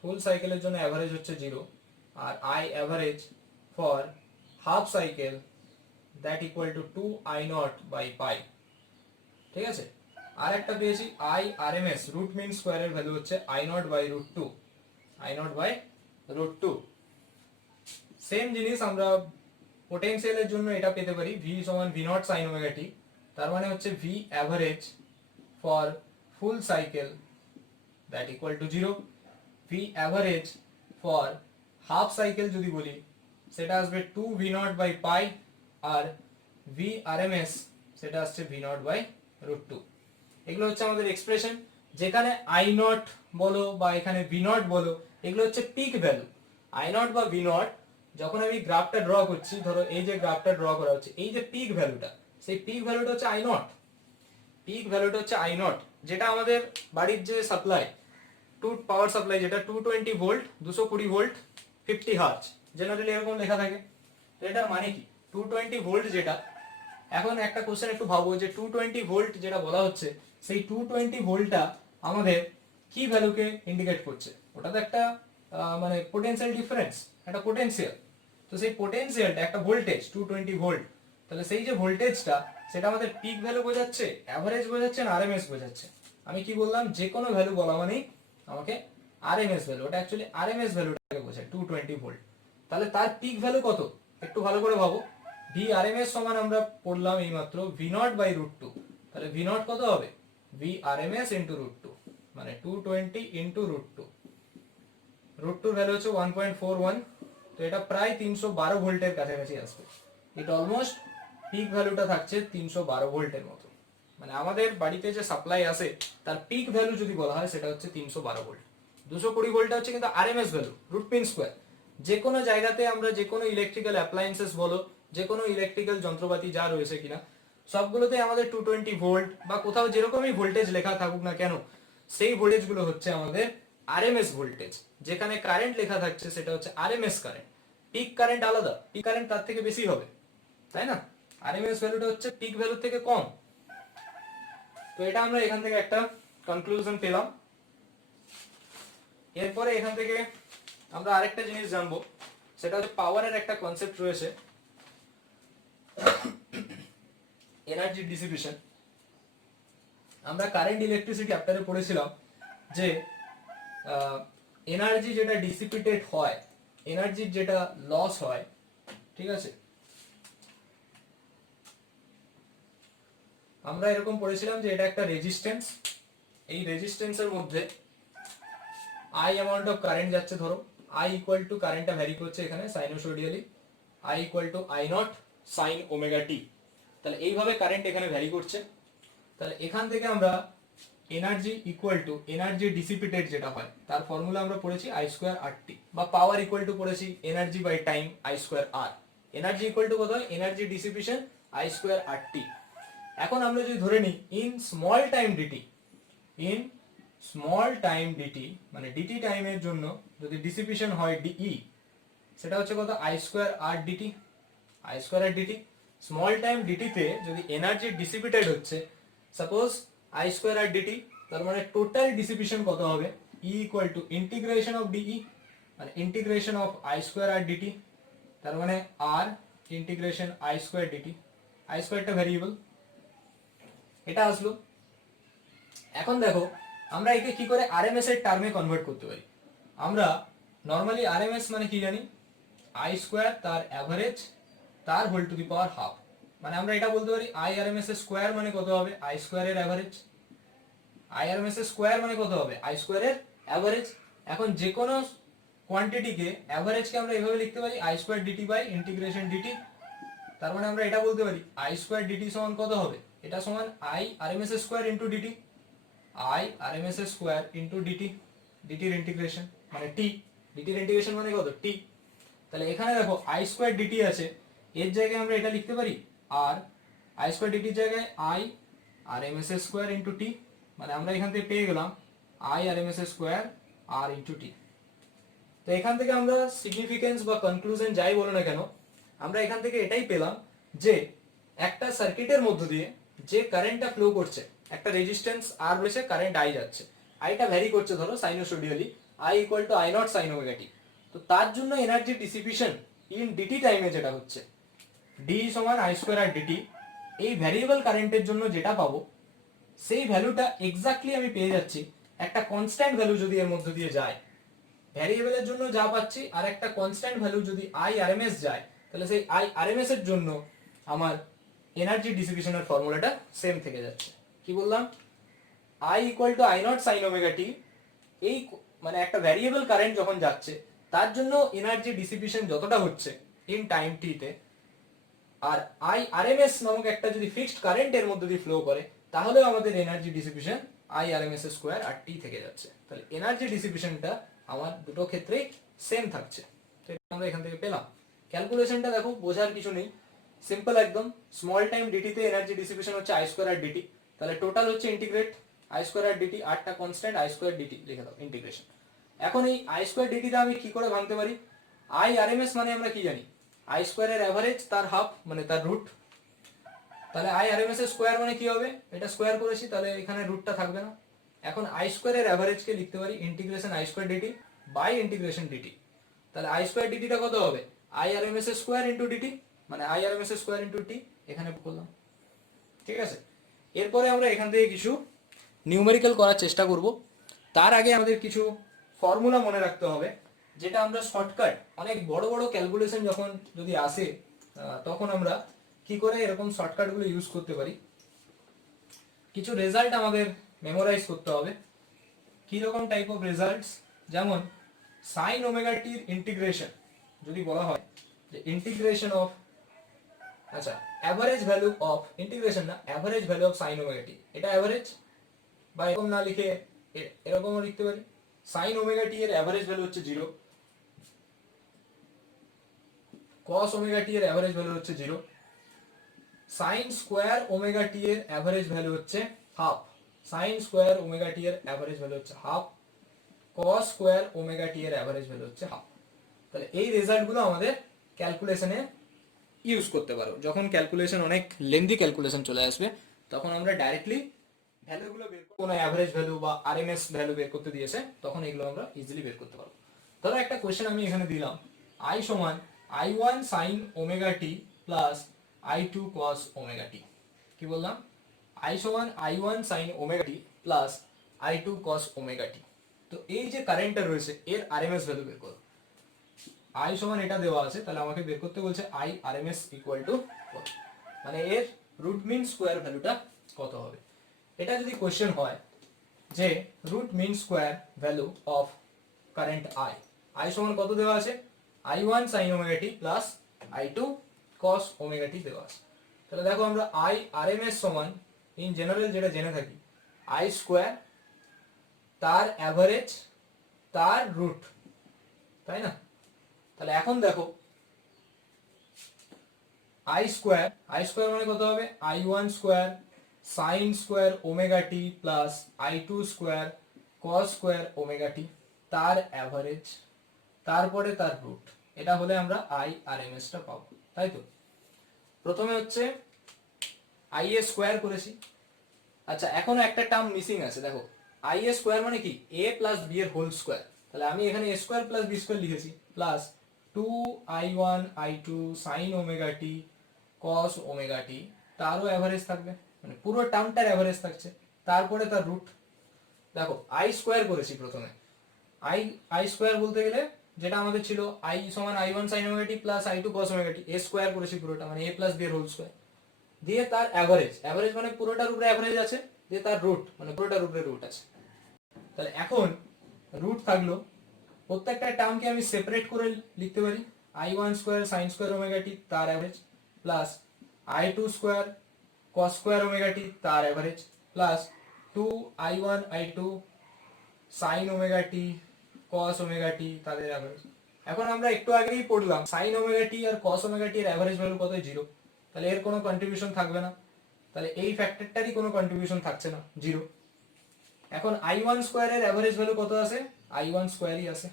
full সাইকেলের জন্য অ্যাভারেজ হচ্ছে 0, আর I average for half cycle that equal to 2I0/পাই। ঠিক আছে, আর একটা পেয়েছি I R M S root mean স্কোয়ারের ভ্যালু হচ্ছে I0/√2, I0/√2। সেম জিনিস আমরা পোটেনশিয়ালের জন্য এটা পেতে পারি, V সমান V not sine omega t, তার মানে হচ্ছে V average for full cycle that equal to 0, V average for half cycle যদি বলি সেটা আসবে 2V0/পাই, আর V RMS সেটা আসছে V0/√2। এগুলো হচ্ছে আমাদের এক্সপ্রেশন, যেখানে I0 বলো বা এখানে V0 বলো, এগুলো হচ্ছে পিক ভ্যালু। I0 বা V0 যখন আমি গ্রাফটা ড্র করছি, ধরো এই যে গ্রাফটা ড্র করা হচ্ছে, এই যে পিক ভ্যালুটা, সেই পিক ভ্যালুটা হচ্ছে I0, পিক ভ্যালুটা হচ্ছে I0, যেটা আমাদের বাড়ির যে সাপ্লাই, পাওয়ার সাপ্লাই যেটা 220 ভোল্ট, 220 ভোল্ট, 50 হার্জ, জেনারেলি এরকম লেখা থাকে। তো এটার মানে কি 220 ভোল্ট যেটা, এখন একটা কোশ্চেন একটু ভাবো যে 220 ভোল্ট যেটা বলা হচ্ছে, সেই 220 ভোল্টটা আমাদের কি ভ্যালুকে ইন্ডিকেট করছে? ওটা তো একটা মানে পোটেনশিয়াল ডিফারেন্স, একটা পোটেনশিয়াল। তো সেই পোটেনশিয়ালটা একটা ভোল্টেজ 220 ভোল্ট, তাহলে সেই যে ভোল্টেজটা সেটা আমাদের পিক ভ্যালু বোঝাচ্ছে, অ্যাভারেজ বোঝাচ্ছে না আরএমএস বোঝাচ্ছে? আমি কি বললাম, যে কোনো ভ্যালু বলা মানেই আমাকে আরএমএস ভ্যালু, ওটা অ্যাকচুয়ালি আরএমএস ভ্যালুটাকে বোঝায় 220 ভোল্ট। তাহলে তার পিক ভ্যালু কত একটু ভালো করে ভাবো। ভি আরএমএস সমান আমরা পড়লাম এইমাত্র V0/√2, তাহলে V0 কত হবে? V RMS ইন্টু √2, মানে 220 ইন্টু √2, √2 ভ্যালু হচ্ছে 1.41, তো এটা প্রায় 312 ভোল্টের কাছাকাছি আসবে। এটা অলমোস্ট পিক ভ্যালুটা থাকছে 312 ভোল্টের মতো, মানে আমাদের বাড়িতে যে সাপ্লাই আসে তার পিক ভ্যালু যদি বলা হয় সেটা হচ্ছে 312 ভোল্ট। 220 ভোল্টটা হচ্ছে কিন্তু RMS value, root mean square. যে কোনো জায়গাতে আমরা যে কোনো ইলেকট্রিক্যাল অ্যাপ্লায়েন্সেস বলো, যে কোনো ইলেকট্রিক্যাল যন্ত্রপাতি যা রয়েছে কিনা, সবগুলোতে আমাদের 220 ভোল্ট বা কোথাও যেরকমই ভোল্টেজ লেখা থাকুক না কেন, সেই ভোল্টেজগুলো হচ্ছে আমাদের আরএমএস ভোল্টেজ। যেখানে কারেন্ট লেখা থাকছে সেটা হচ্ছে আরএমএস কারেন্ট। পিক কারেন্ট আলাদা, পিক কারেন্ট তার থেকে বেশি হবে, তাই না? আরএমএস ভ্যালুটা হচ্ছে পিক ভ্যালুর থেকে কম। তো এটা আমরা এখান থেকে একটা কনক্লুশন পেলাম। এরপরে এখান থেকে আমরা আরেকটা জিনিস জানবো, সেটা হচ্ছে পাওয়ারের একটা কনসেপ্ট রয়েছে, এনার্জি ডিসিপিশন। আমরা কারেন্ট ইলেকট্রিসিটি চ্যাপ্টারে পড়েছিলাম যে এনার্জি যেটা ডিসিপিটেড হয়, এনার্জির যেটা লস হয়, ঠিক আছে, আমরা এরকম পড়েছিলাম যে এটা একটা রেজিস্ট্যান্স, এই রেজিস্ট্যান্সের মধ্যে আই অ্যামাউন্ট অফ কারেন্ট যাচ্ছে, ধরো আই ইকুয়াল টু, কারেন্টটা ভ্যারি করছে এখানে sinusoidally, I equal to I not sine omega টি। তাহলে এইভাবে কারেন্ট এখানে ভ্যারি করছে। তাহলে এখান থেকে আমরা energy equal two energy dissipated যেটা হয় তার ফর্মুলা আমরা পড়েছি আই স্কোয়ার আর টি, বা পাওয়ার ইকুয়াল টু পড়েছি energy by time I square R. Energy equal to কত হয়? Energy dissipation I square R t. এখন আমরা যদি ধরে নিই in small time dt, in small time dt dt ডিটি টাইমের জন্য যদি ডিসিপিশন হয় ডিই, সেটা হচ্ছে কত? I square R dt, I square R dt. Small time ডিটিতে যদি এনার্জি ডিসিপিটেড হচ্ছে suppose I square R dt, তার মানে টোটাল ডিসিপিশন কত হবে? E equal to integration of dE, মানে integration of I square R dt, তার মানে R integration I square dt. I স্কোয়ারটা ভ্যারিয়েবল, এটা আসলো। এখন দেখো আমরা একে কি করে আরএমএস এর টার্মে কনভার্ট করতে পারি। আমরা নরমালি আরএমএস মানে কি জানি? আই স্কোয়ার তার অ্যাভারেজ তার whole to the power half, মানে আমরা এটা বলতে পারি আই আরএমএস এর স্কোয়ার মানে কত হবে? আই স্কোয়ারের অ্যাভারেজ। আই আরএমএস এর স্কোয়ার মানে কত হবে? আই স্কোয়ারের অ্যাভারেজ। এখন যে কোনো কোয়ান্টিটিকে অ্যাভারেজকে আমরা এভাবে লিখতে পারি I square DT by integration dt, তার মানে আমরা এটা বলতে পারি আই স্কোয়ার ডিটি সমান কত হবে? এটা সমান I RMS square into dt, I RMS square into dt, ডিটির ইন্টিগ্রেশন মানে টি, ডিটির ইন্টিগ্রেশন মানে কত টি। তাহলে এখানে দেখো আই স্কোয়ার ডিটি আছে, এর জায়গায় আমরা এটা লিখতে পারি আর আই স্কোয়ার ডিটির জায়গায় I RMS square into t, মানে আমরা এখান থেকে পেয়ে গেলাম I RMS square R into t. তো এখান থেকে আমরা সিগনিফিকেন্স বা কনক্লুশন যাই বলো না কেন, আমরা এখান থেকে এটাই পেলাম যে একটা সার্কিটের মধ্য দিয়ে যে কারেন্টটা ফ্লো করছে, একটা রেজিস্ট্যান্স আর রয়েছে, কারেন্ট আই যাচ্ছে, আইটা ভ্যারি করছে ধরো sinusoidally, I equal to I not sine omega টি। তো তার জন্য এনার্জি ডিসিপিশন ইন ডিটি টাইমে যেটা হচ্ছে ডি সমান আই স্কোয়ার আর ডিটি, এই ভ্যারিয়েবল কারেন্টের জন্য যেটা পাবো সেই ভ্যালুটা এক্স্যাক্টলি আমি পেয়ে যাচ্ছি একটা কনস্ট্যান্ট ভ্যালু যদি এর মধ্যে দিয়ে যায়, ভ্যারিয়েবলের জন্য যা পাচ্ছি আর একটা কনস্ট্যান্ট ভ্যালু যদি আই আরএমএস যায়, তাহলে সেই আই আরএমএস এর জন্য আমার এনার্জি ডিসিপিশনের ফর্মুলাটা সেম থেকে যাচ্ছে। কি বললাম, i equal to I not sine omega t, এই মানে একটা ভ্যারিয়েবল কারেন্ট যখন যাচ্ছে তার জন্য এনার্জি ডিসিপিশন যতটা হচ্ছে ইন টাইম টি তে, আর আই আরএমএস নামক একটা যদি ফিক্সড কারেন্টের মধ্যে দিয়ে ফ্লো করে, তাহলে আমাদের energy dissipation I RMS square R টি থেকে যাচ্ছে। তাহলে এনার্জি ডিসিপিশনটা আমার দুটো ক্ষেত্রেই সেম থাকছে। তো এটা আমরা এখান থেকে পেলাম। ক্যালকুলেশনটা দেখো বোঝার কিছু নেই, সিম্পল একদম। স্মল টাইম ডিটি তে এনার্জি ডিসিপিশন হচ্ছে আই স্কোয়ার আর ডিটি, তাহলে টোটাল হচ্ছে integrate I square R dt, আরটা কনস্ট্যান্ট আই স্কোয়ার ডিটি লিখে দাও ইন্টিগ্রেশন। এখন এই আই স্কোয়ার ডিটিটা আমি কি করে ভাঙতে পারি, আই আরএমএস মানে আমরা কি জানি, আই স্কোয়ারের অ্যাভারেজ তার হাফ মানে তার রুট, তাহলে আই আরএমএস এর স্কোয়ার মানে কি হবে, এটা স্কোয়ার করেছি তাহলে এখানে রুটটা থাকবে না। এখন আই স্কোয়ারের অ্যাভারেজকে লিখতে পারি integration I square DT by integration dt, তাহলে আই স্কোয়ার ডিটিটা কত হবে, আই আরএমএস এর স্কোয়ার ইন্টু ডিটি, মানে আই আরএমএস এর স্কোয়ার ইন্টু টি, এখানে করলাম। ঠিক আছে, এরপরে আমরা এখান থেকে কিছু নিউমেরিক্যাল করার চেষ্টা করব। তার আগে আমাদের কিছু ফর্মুলা মনে রাখতে হবে, যেটা আমরা শর্টকাট অনেক বড় বড় ক্যালকুলেশন যখন যদি আসে তখন আমরা কি করে এরকম শর্টকাটগুলো ইউজ করতে পারি। কিছু রেজাল্ট আমাদের মেমোরাইজ করতে হবে। কি রকম টাইপ অফ রেজাল্টস, যেমন সাইন ওমেগা টির ইন্টিগ্রেশন যদি বলা হয় যে ইন্টিগ্রেশন অফ, আচ্ছা অ্যাভারেজ ভ্যালু অফ, ইন্টিগ্রেশন না average value of sine omega t, এটা অ্যাভারেজ, বা এরকম না লিখে এরকমও লিখতে পারি সাইন ওমেগা টি এর অ্যাভারেজ ভ্যালু হচ্ছে 0, কস ওমেগা টি এর অ্যাভারেজ ভ্যালু হচ্ছে 0, সাইন স্কোয়ার ওমেগা টি এর অ্যাভারেজ ভ্যালু হচ্ছে half, sign square omega t এর অ্যাভারেজ ভ্যালু হচ্ছে হাফ, কস স্কোয়ার ওমেগা টি এর অ্যাভারেজ ভ্যালু হচ্ছে হাফ। তাহলে এই রেজাল্টগুলো আমাদের ক্যালকুলেশনে ইউজ করতে পারো, যখন ক্যালকুলেশন অনেক লেন্দি ক্যালকুলেশন চলে আসবে তখন আমরা ডাইরেক্টলি ভ্যালুগুলো বের করব, কোনো অ্যাভারেজ ভ্যালু বা আরএমএস ভ্যালু বের করতে দিয়েছে তখন এগুলো আমরা ইজিলি বের করতে পারবো। ধরো একটা কোশ্চেন আমি এখানে দিলাম, আই সমান I one sine omega t plus I two cos omega t. কি বললাম, আই সমান I one sine omega t plus I two cos omega টি। তো এই যে কারেন্টটা রয়েছে এর আরএমএস ভ্যালু বের করো। আই সমান এটা দেওয়া আছে, তাহলে আমাকে বের করতে বলছে আই আরএমএস ইকুয়াল টু কত, মানে এর রুট মিন স্কোয়ার ভ্যালুটা কত হবে। এটা যদি কোশ্চেন হয় যে root mean square value of current i, i সমান কত দেওয়া আছে, i one sine omega t plus I two cos omega t দেওয়া আছে। তাহলে দেখো আমরা আই আরএমএস সমান ইন জেনারেল যেটা জেনে থাকি আই স্কোয়ার তার অ্যাভারেজ তার রুট, তাই না। তাহলে এখন দেখো আই স্কোয়ার মানে কত হবে, i one square sine square omega t plus I two square cos square omega t, তার অ্যাভারেজ তারপরে তার রুট, এটা হলে আমরা আই আরএমএস টা পাবো, তাই তো। প্রথমে হচ্ছে আই এ স্কোয়ার করেছি, আচ্ছা এখনো একটা টার্ম মিসিং আছে, দেখো আই এ স্কোয়ার মানে কি এ প্লাস বি এর হোল স্কোয়ার, তাহলে আমি এখানে a square plus b square লিখেছি plus two i one i two sine omega t cos omega t, তারও অ্যাভারেজ থাকবে, মানে পুরো টার্মটার অ্যাভারেজ থাকছে, তারপরে তার রুট। দেখো আই স্কোয়ার করেছি প্রথমে, আই স্কোয়ার বলতে গেলে যেটা আমাদের ছিল আই সমান I one sine omega t plus I two cos omega t, এ স্কোয়ার করেছি পুরোটা মানে এ প্লাস বি এর হোল স্কোয়ার, দিয়ে তার অ্যাভারেজ মানে পুরোটার উপরে অ্যাভারেজ আছে, দিয়ে তার রুট মানে পুরোটার উপরে রুট আছে। তাহলে এখন রুট থাকলো, প্রত্যেকটা টার্মকে আমি সেপারেট করে লিখতে পারি, i one square sine square omega t তার average plus I two square cos square omega t তার average plus 2i1 i2 sin omega t cos omega t তাদের এভারেজ। এখন আমরা একটু আগেই পড়লাম sin ওমেগা টি আর cos ওমেগা টি এর এভারেজ ভ্যালু কত, 0, তাহলে এর কোনো কন্ট্রিবিউশন থাকবে না, তাহলে এই ফ্যাক্টরটারই কোনো কন্ট্রিবিউশন থাকছে না, 0। এখন i1 স্কয়ারের এভারেজ ভ্যালু কত আছে, i1 স্কয়ারই আছে,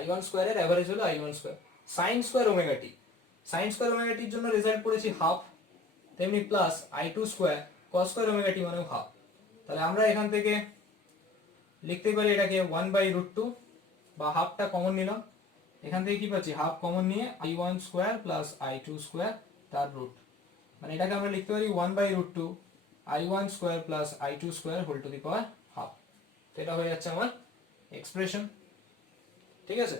i1 স্কয়ারের এভারেজ হলো i1 square. sin square omega t, sin square omega টির জন্য রেজাল্ট পড়েছি হাফ, তেমনি plus i2 square cos square omega t মানেও হাফ। তাহলে আমরা এখান থেকে লিখতে পারি এটাকে 1/√2 বা হাফটা কমন নিলাম, এখান থেকে কি পাচ্ছি, হাফ কমন নিয়ে i1 square plus i2 square তার রুট, মানে এটাকে আমরা লিখতে পারি 1/√2 i1 square plus i2 square whole to the power half. এটা হয়ে যাচ্ছে আমার এক্সপ্রেশন। ঠিক আছে,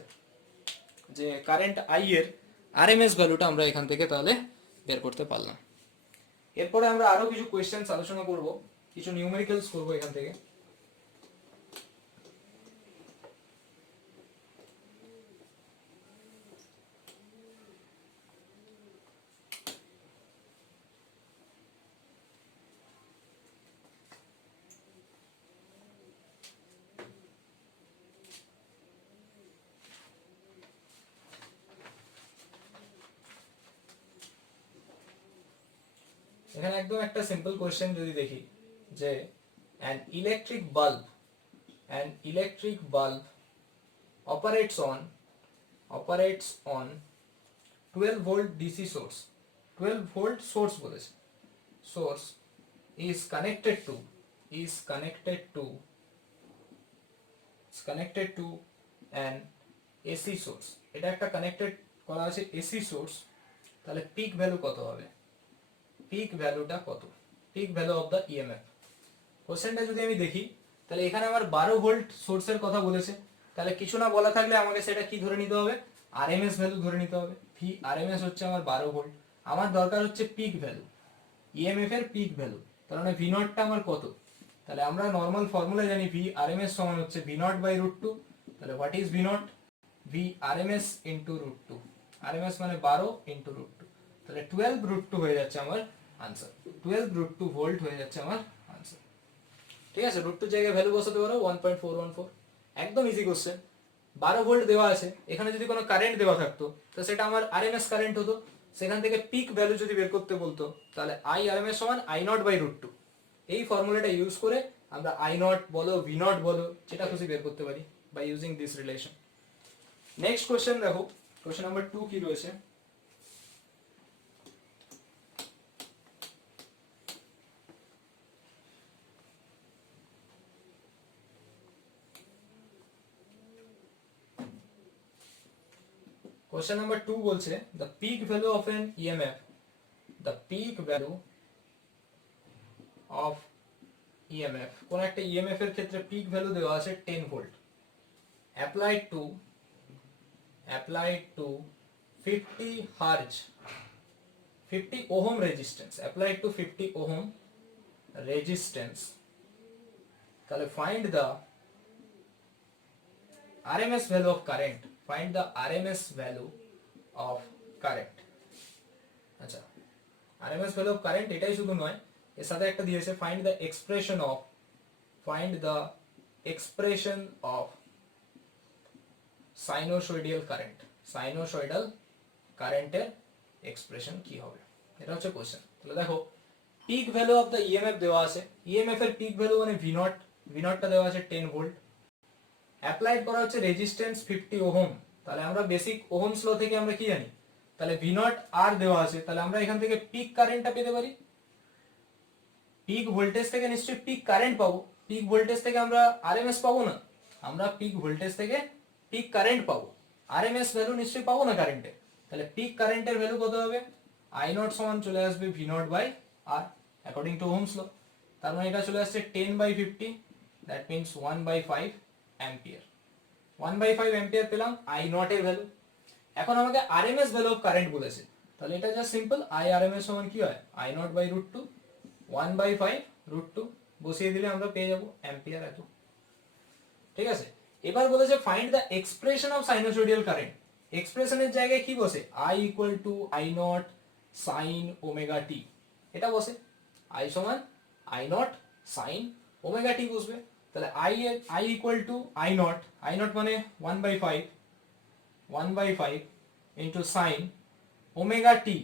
যে কারেন্ট আই এর আরএমএস ভ্যালুটা আমরা এখান থেকে তাহলে বের করতে পারলাম। এরপরে আমরা আরো কিছু কোয়েশ্চেন্স আলোচনা করব, কিছু নিউমেরিক্যালস করব এখান থেকে। এখানে একদম একটা সিম্পল কোশ্চেন যদি দেখি যে an electric bulb operates on 12 volt DC source, 12 volt source বলেছে, source is connected to an AC source, এটা একটা কানেক্টেড করা আছে AC সোর্স, তাহলে পিক ভ্যালু কত হবে, পিক ভ্যালুটা কত, pick value of the EMF. কোশ্চেনটা যদি আমি দেখি তাহলে এখানে আমার 12 ভোল্ট সোর্সের কথা বলেছে, তাহলে কিছু না বলা থাকলে আমাকে সেটা কি ধরে নিতে হবে, আরএমএস ভ্যালু ধরে নিতে হবে। ভি আরএমএস হচ্ছে আমার 12 ভোল্ট, আমার দরকার হচ্ছে পিক ভ্যালু, ইএমএফ এর পিক ভ্যালু, তার মানে ভি নটটা আমার কত, তাহলে আমরা নরমাল ফর্মুলা জানি ভি আরএমএস সমান হচ্ছে ভি নট বাই √2, তাহলে what is V naught, V RMS into √2, RMS মানে 12 ইনটু √2, তাহলে 12√2 হয়ে যাচ্ছে আমার আনসার, 12√2 ভোল্ট হয়ে যাচ্ছে আমার আনসার। ঠিক আছে, √2 জায়গায় ভ্যালু বসাতে পারো 1.414, একদম ইজি কোশ্চেন। 12 ভোল্ট দেওয়া আছে, এখানে যদি কোনো কারেন্ট দেওয়া থাকতো তো সেটা আমার আরএমএস কারেন্ট হতো, সেখান থেকে পিক ভ্যালু যদি বের করতে বলতো তাহলে আই আরএমএস সমান আই নট বাই √2, এই ফর্মুলাটা ইউজ করে আমরা আই নট বলো ভি নট বলো যেটা খুশি বের করতে পারি by using this relation. Next question দেখো, কোশ্চেন নাম্বার 2 কি রয়েছে, কোশ্চেন নাম্বার 2 বলছে the peak value of an EMF, the peak value of EMF, কোন একটা EMF এর ক্ষেত্রে পিক ভ্যালু দেওয়া আছে 10 volt, applied to 50 hertz 50 ohm resistance, applied to 50 ohm resistance, তাহলে find the RMS value of current, find the RMS value of current। আচ্ছা, RMS value of current এটাই শুধু নয়, এর সাথে একটা দিয়েছে find the expression of sinusoidal current, sinusoidal current এর এক্সপ্রেশন কি হবে, এটা হচ্ছে কোশ্চেন। তাহলে দেখো pick value of the EMF দেওয়া আছে, ইএমএফ এর পিক ভ্যালু মানে ভি নট, ভি নটটা দেওয়া আছে 10 ভোল্ট, অ্যাপ্লাইড করা হচ্ছে রেজিস্ট্যান্স 50 ওহম, তাহলে আমরা বেসিক ওহমস ল থেকে আমরা কি জানি, তাহলে ভি নট আর দেওয়া আছে, তাহলে আমরা এখান থেকে পিক কারেন্টটা পেতে পারি, পিক ভোল্টেজ থেকে নিশ্চয়ই পিক কারেন্ট পাবো, পিক ভোল্টেজ থেকে আমরা আরএমএস পাবো না, আমরা পিক ভোল্টেজ থেকে পিক কারেন্ট পাবো, আরএমএস ভ্যালু নিশ্চয়ই পাবো না কারেন্টে, তাহলে পিক কারেন্টের ভ্যালু কত হবে, আই নট সমান চলে আসবে V not by R according to Ohm's law, তার মানে এটা চলে আসছে 10/50, দ্যাট মিন্স 1/5 অ্যাম্পিয়ার, 1/5 অ্যাম্পিয়ার পেলাম আই নট এর ভ্যালু। এখন আমাকে আরএমএস ভ্যালু অফ কারেন্ট বলেছে, তাহলে এটা জাস্ট সিম্পল, আই আরএমএস সমান কি হয়, আই নট বাই √2, 1/5 √2 বসিয়ে দিলে আমরা পেয়ে যাব অ্যাম্পিয়ার এত। ঠিক আছে, এবার বলেছে find the expression of sinusoidal current, এক্সপ্রেশনের জায়গায় কি বসে, i equal to I not sine omega t, এটা বসে, আই সমান I not sine omega t বসবে। তাহলে i equal to I naught মানে 1/5 ইন্টু সাইন ওমেগা টি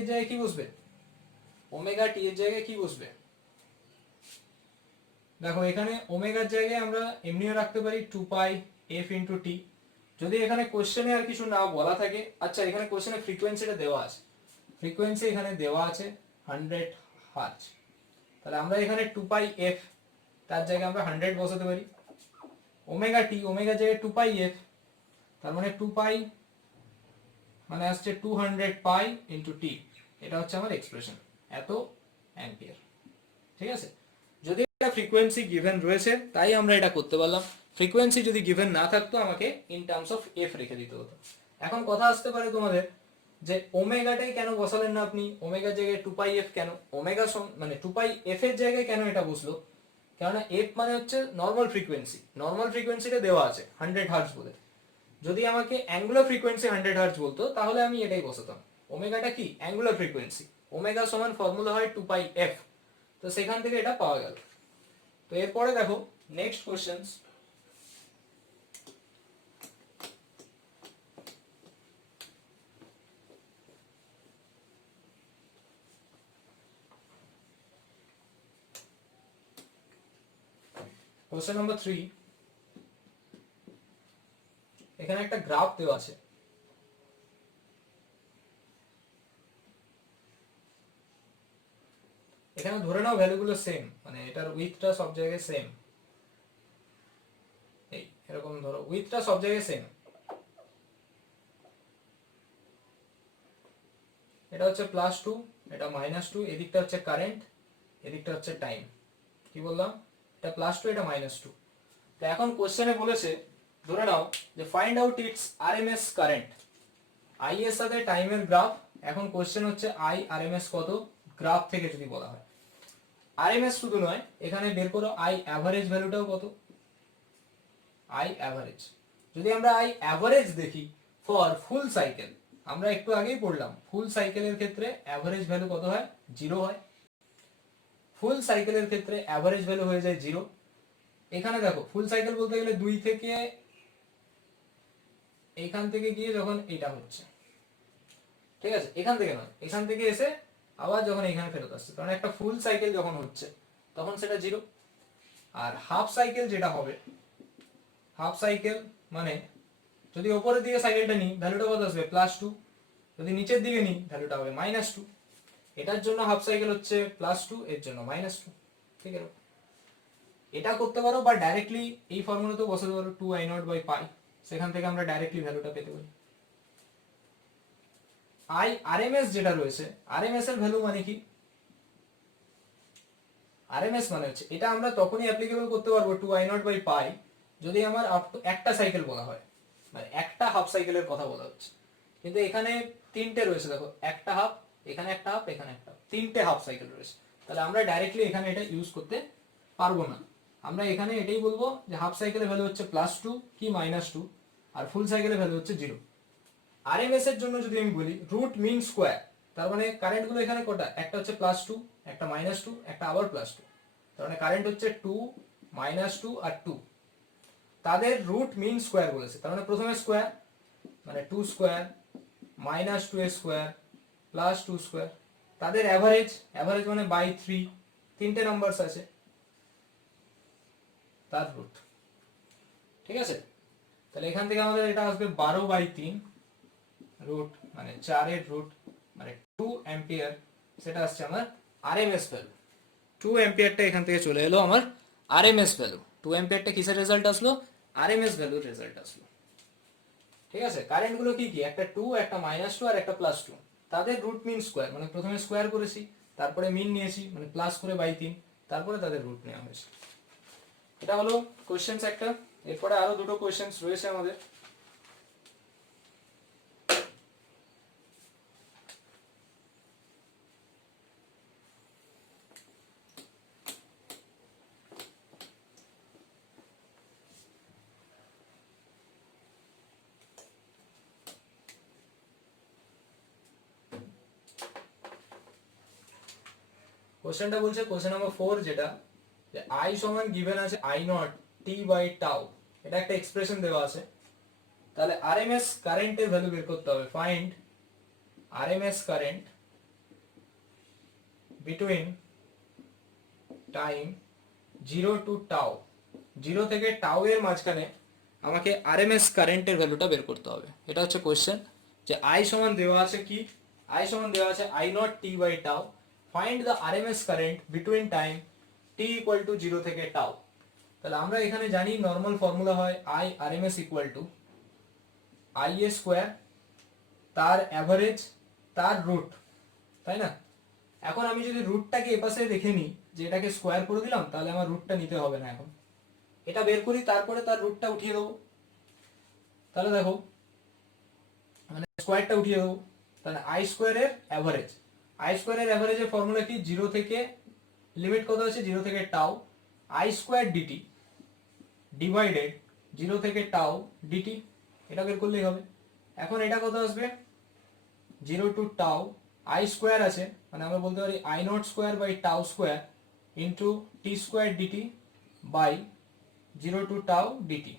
এর জায়গায় কি বসবে, ওমেগা টি এর জায়গায় কি বসবে, দেখো এখানে ওমেগার জায়গায় আমরা এমনিও রাখতে পারি 2 পাই এফ ইন্টু টি। যদি এখানে কোশ্চেনে আর কিছু না বলা থাকে, আচ্ছা এখানে কোশ্চেনে ফ্রিকোয়েন্সিটা দেওয়া আছে, ফ্রিকোয়েন্সি এখানে দেওয়া আছে 100 হার্জ, তাহলে আমরা এখানে 2 পাই এফ তার জায়গায় আমরা 100 বসাতে পারি। ওমেগা টি, ওমেগার জায়গায় 2 পাই এফ, তার মানে 2 পাই মানে আসছে 200 পাই ইন্টু টি, এটা হচ্ছে আমার এক্সপ্রেশন, এত অ্যাম্পিয়ার। ঠিক আছে, যদি এটা ফ্রিকোয়েন্সি গিভেন রয়েছে তাই আমরা এটা করতে পারলাম, ফ্রিকোয়েন্সি যদি গিভেন না থাকতো আমাকে ইন টার্মস অফ এফ রেখে দিতে হতো। এখন কথা আসতে পারে তোমাদের যে ওমেগাটাই কেন বসালেন না আপনি, ওমেগার জায়গায় 2 পাই এফ কেন, ওমেগা মানে 2 পাই এফ এর জায়গায় কেন এটা বসলো, কেননা এফ মানে হচ্ছে নর্মাল ফ্রিকোয়েন্সি, নর্মাল ফ্রিকোয়েন্সিটা দেওয়া আছে 100 হার্জ বলে, যদি আমাকে অ্যাঙ্গুলার ফ্রিকোয়েন্সি 100 হার্জ বলতো তাহলে আমি এটাই বসাতাম। ওমেগাটা কি অ্যাঙ্গুলার ফ্রিকোয়েন্সি, ওমেগা সমান ফর্মুলা হয় 2 পাই এফ, তো সেখান থেকে এটা পাওয়া গেল। তো এরপরে দেখো নেক্সট কোশ্চেন্স, কোশ্চেন নাম্বার 3। এখানে একটা গ্রাফ দেওয়া আছে, এখানে ধরে নাও ভ্যালুগুলো সেম, মানে এটার উইথটা সব জায়গায় সেম, এই এরকম ধরো উইথটা সব জায়গায় সেম, এটা হচ্ছে +2, এটা -2, এদিকটা হচ্ছে কারেন্ট, এদিকটা হচ্ছে টাইম, কি বললাম, এটা +2 এটা -2। তো এখন কোশ্চেনে বলেছে ধরে নাও যে find out it's RMS current, I এর সাথে টাইমের গ্রাফ। এখন কোশ্চেন হচ্ছে আই আরএমএস কত গ্রাফ থেকে যদি বলা হয়, আরএমএস শুধু নয় এখানে বের করো আই অ্যাভারেজ ভ্যালুটাও কত, আই অ্যাভারেজ। যদি আমরা আই অ্যাভারেজ দেখি ফর ফুল সাইকেল, আমরা একটু আগেই পড়লাম ফুল সাইকেলের ক্ষেত্রে অ্যাভারেজ ভ্যালু কত হয়, 0 হয়, ফুল সাইকেলের ক্ষেত্রে অ্যাভারেজ ভ্যালু হয়ে যায় 0। এখানে দেখো ফুল সাইকেল বলতে গেলে 2 থেকে এখান থেকে গিয়ে যখন এটা হচ্ছে, ঠিক আছে, এখান থেকে নয়, এখান থেকে এসে আবার যখন এখানে ফেরত আসছে, কারণ একটা ফুল সাইকেল যখন হচ্ছে তখন সেটা 0। আর হাফ সাইকেল যেটা হবে, হাফ সাইকেল মানে যদি উপরের দিকে সাইকেলটা নিই ভ্যালুটা কত আসবে, +2, যদি নিচের দিকে নিই ভ্যালুটা হবে -2, এটার জন্য হাফ সাইকেল হচ্ছে +2, এর জন্য -2, ঠিক আছে। এটা করতে পারো বা ডাইরেক্টলি এই ফর্মুলাতেও বসাতে পারো 2I0/π, সেখান থেকে আমরা ডাইরেক্টলি ভ্যালুটা পেতে পারি। আই আরএমএস যেটা রয়েছে, আরএমএস এর ভ্যালু মানে কি, আরএমএস মানে হচ্ছে এটা আমরা তখনই অ্যাপ্লিকেবল করতে পারবো 2I0/π যদি আমার আপ টু একটা সাইকেল বলা হয়, মানে একটা হাফ সাইকেলের কথা বলা হচ্ছে, কিন্তু এখানে তিনটে রয়েছে, দেখো একটা হাফ, এখানে একটা হাফ, এখানে একটা হাফ, তিনটে হাফ সাইকেল রয়েছে, তাহলে আমরা ডাইরেক্টলি এখানে এটা ইউজ করতে পারবো না। আমরা এখানে এটাই বলবো যে হাফ সাইকেলের ভ্যালু হচ্ছে +2 কি -2, আর ফুল সাইকেলের ভ্যালু হচ্ছে 0। আরএমএস এর জন্য যদি আমি বলি রুট মিন স্কোয়ার, তার মানে কারেন্ট গুলো এখানে কটা, একটা হচ্ছে +2, একটা -2, একটা আবার +2, তার মানে কারেন্ট হচ্ছে 2, -2 আর 2, তাদের রুট মিন স্কোয়ার বলেছে, তার মানে প্রথমে স্কোয়ার মানে 2 স্কোয়ার -2 এর স্কোয়ার +2 স্কোয়ার, তাদের অ্যাভারেজ, অ্যাভারেজ মানে বাই 3, তিনটে নাম্বারস আছে তার রুট, ঠিক আছে। তাহলে এখান থেকে আমাদের এটা আসবে 12/3 রুট মানে 4 এর রুট মানে 2 অ্যাম্পিয়ার, সেটা আসছে আমার আরএমএস ভ্যালু। 2 অ্যাম্পিয়ারটা এখান থেকে চলে এলো আমার আরএমএস ভ্যালু, 2 অ্যাম্পিয়ারটা কিসের রেজাল্ট আসলো, আরএমএস ভ্যালুর রেজাল্ট আসলো, ঠিক আছে। কারেন্ট গুলো কি কি, একটা 2, একটা -2 আর একটা +2, তাদের রুট মিন স্কোয়ার মানে প্রথমে স্কোয়ার করেছি, তারপরে মিন নিয়েছি মানে প্লাস করে বাই 3, তারপরে তাদের রুট নেওয়া হয়েছে। এটা হলো কোশ্চেন্স একটা। এরপরে আরো দুটো কোশ্চেন্স রয়েছে আমাদের। কোশ্চেনটা বলছে কোশ্চেন নাম্বার 4 যেটা, যে আই সমান গিভেন আছে I naught t by tau, এটা একটা এক্সপ্রেশন দেওয়া আছে। তাহলে আরএমএস কারেন্টের ভ্যালু বের করতে হবে। Find RMS current between time 0 to tau, 0 থেকে টাউ এর মাঝখানে আমাকে আরএমএস কারেন্টের ভ্যালুটা বের করতে হবে। এটা হচ্ছে কোশ্চেন, যে আই সমান দেওয়া আছে কি, আই সমান দেওয়া আছে I naught t by tau, find the RMS current between time t equal to 0 থেকে টাউ। তাহলে আমরা এখানে জানি নর্মাল ফর্মুলা হয় I RMS equal to I এ স্কোয়ার, তার অ্যাভারেজ, তার রুট, তাই না? এখন আমি যদি রুটটাকে এপাশে রেখে নিই, যে এটাকে স্কোয়ার করে দিলাম, তাহলে আমার রুটটা নিতে হবে না। এখন এটা বের করি, তারপরে তার রুটটা উঠিয়ে দেবো। তাহলে দেখো, মানে স্কোয়ারটা উঠিয়ে দেবো, তাহলে আই স্কোয়ারের অ্যাভারেজ, আই স্কোয়ারের অ্যাভারেজের ফর্মুলা কি, 0 থেকে লিমিট কত আছে 0 থেকে tau I square dt divided 0 থেকে টাউ ডিটি, এটা বের করলেই হবে। এখন এটা কত আসবে, 0 টু টাউ আই স্কোয়ার আছে, মানে আমরা বলতে পারি I naught square by tau square into t square DT by 0 to tau dt.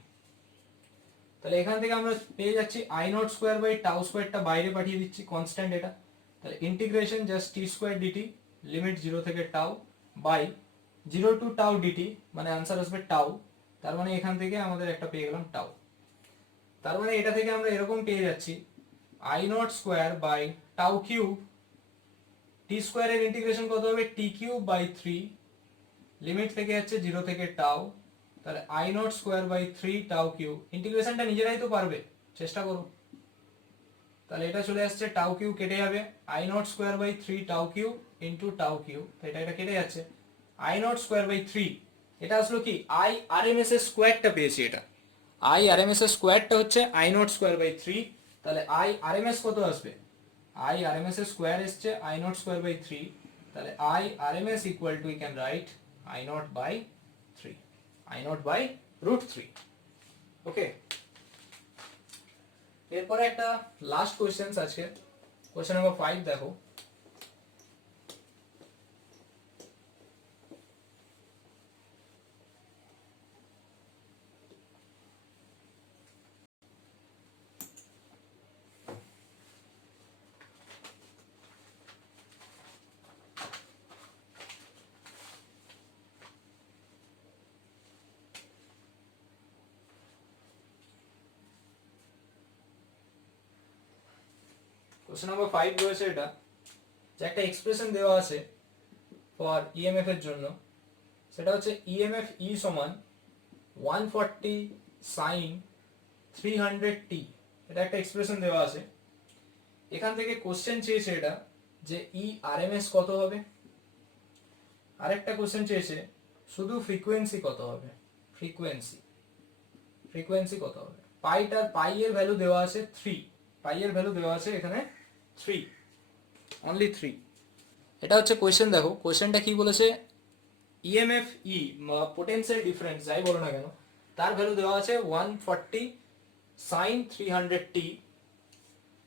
তাহলে এখান থেকে আমরা পেয়ে যাচ্ছি i naught square by tau স্কোয়ারটা বাইরে পাঠিয়ে দিচ্ছি, কনস্ট্যান্ট এটা। তাহলে integration just t square dt limit 0 থেকে tau by 0 to tau dt, মানে আনসার আসবে টাউ। তার মানে এখান থেকে আমাদের একটা পেয়ে গেলাম টাউ। তার মানে এটা থেকে আমরা এরকম পেয়ে যাচ্ছি i naught square by tau cube, t স্কোয়ারের ইন্টিগ্রেশন কত হবে টি কিউব বাই 3, লিমিট থেকে যাচ্ছে 0 থেকে টাউ, তাহলে i naught square by 3 tau cube, ইন্টিগ্রেশনটা নিজেরাই তো পারবে, চেষ্টা করো। তাহলে এটা চলে আসছে টাউ কিউব কেটে যাবে, I naught square by 3 tau cube into tau cube, তো এটা কেটে যাচ্ছে, আই নট স্কোয়ার বাই 3, এটা আসলো কি আই আরএমএস এর স্কোয়ারটা পেয়েছি। এটা আই আরএমএস এর স্কোয়ারটা হচ্ছে আই নট স্কোয়ার বাই 3, তাহলে আই আরএমএস কত আসবে, আই আরএমএস এর স্কোয়ার এসছে আই নট স্কোয়ার বাই 3, তাহলে I RMS equal to, we can write I not by 3, I not by root 3। Okay, এরপরে একটা লাস্ট কোশ্চেন আছে, কোশ্চেন নাম্বার 5 দেখো। কোশ্চেন নাম্বার 5 রয়েছে এটা, যে একটা এক্সপ্রেশন দেওয়া আছে ফর ইএমএফ এর জন্য, সেটা হচ্ছে ইএমএফ ই সমান 140 সাইন 300 টি, এটা একটা এক্সপ্রেশন দেওয়া আছে। এখান থেকে কোশ্চেন চেয়েছে এটা, যে ই আরএমএস কত হবে, আরেকটা কোশ্চেন চেয়েছে শুধু ফ্রিকোয়েন্সি কত হবে, ফ্রিকোয়েন্সি কত হবে। পাই এর ভ্যালু দেওয়া আছে 3, পাই এর ভ্যালু দেওয়া আছে এখানে 3, অনলি 3। এটা হচ্ছে কোশ্চেন, দেখো কোশ্চেনটা কি বলেছে, ইএমএফ ই পোটেনশিয়াল ডিফারেন্স যাই বলো না কেন, তার ভ্যালু দেওয়া আছে 140 সাইন 300 টি,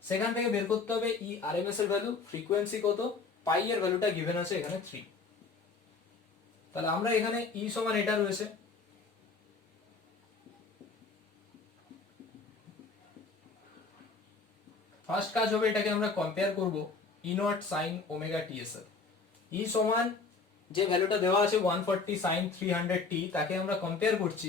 সেখান থেকে বের করতে হবে ই আরএমএস এর ভ্যালু, ফ্রিকোয়েন্সি কত, পাই এর ভ্যালুটা গিভেন আছে এখানে 3। তাহলে আমরা এখানে ই সমান এটা রয়েছে, ফার্স্ট কাজ হবে এটাকে আমরা কম্পেয়ার করব ই নট সাইন ওমেগা টি এর সাথে। ই সমান যে ভ্যালুটা দেওয়া আছে 140 সাইন 300 টি, তাকে আমরা কম্পেয়ার করছি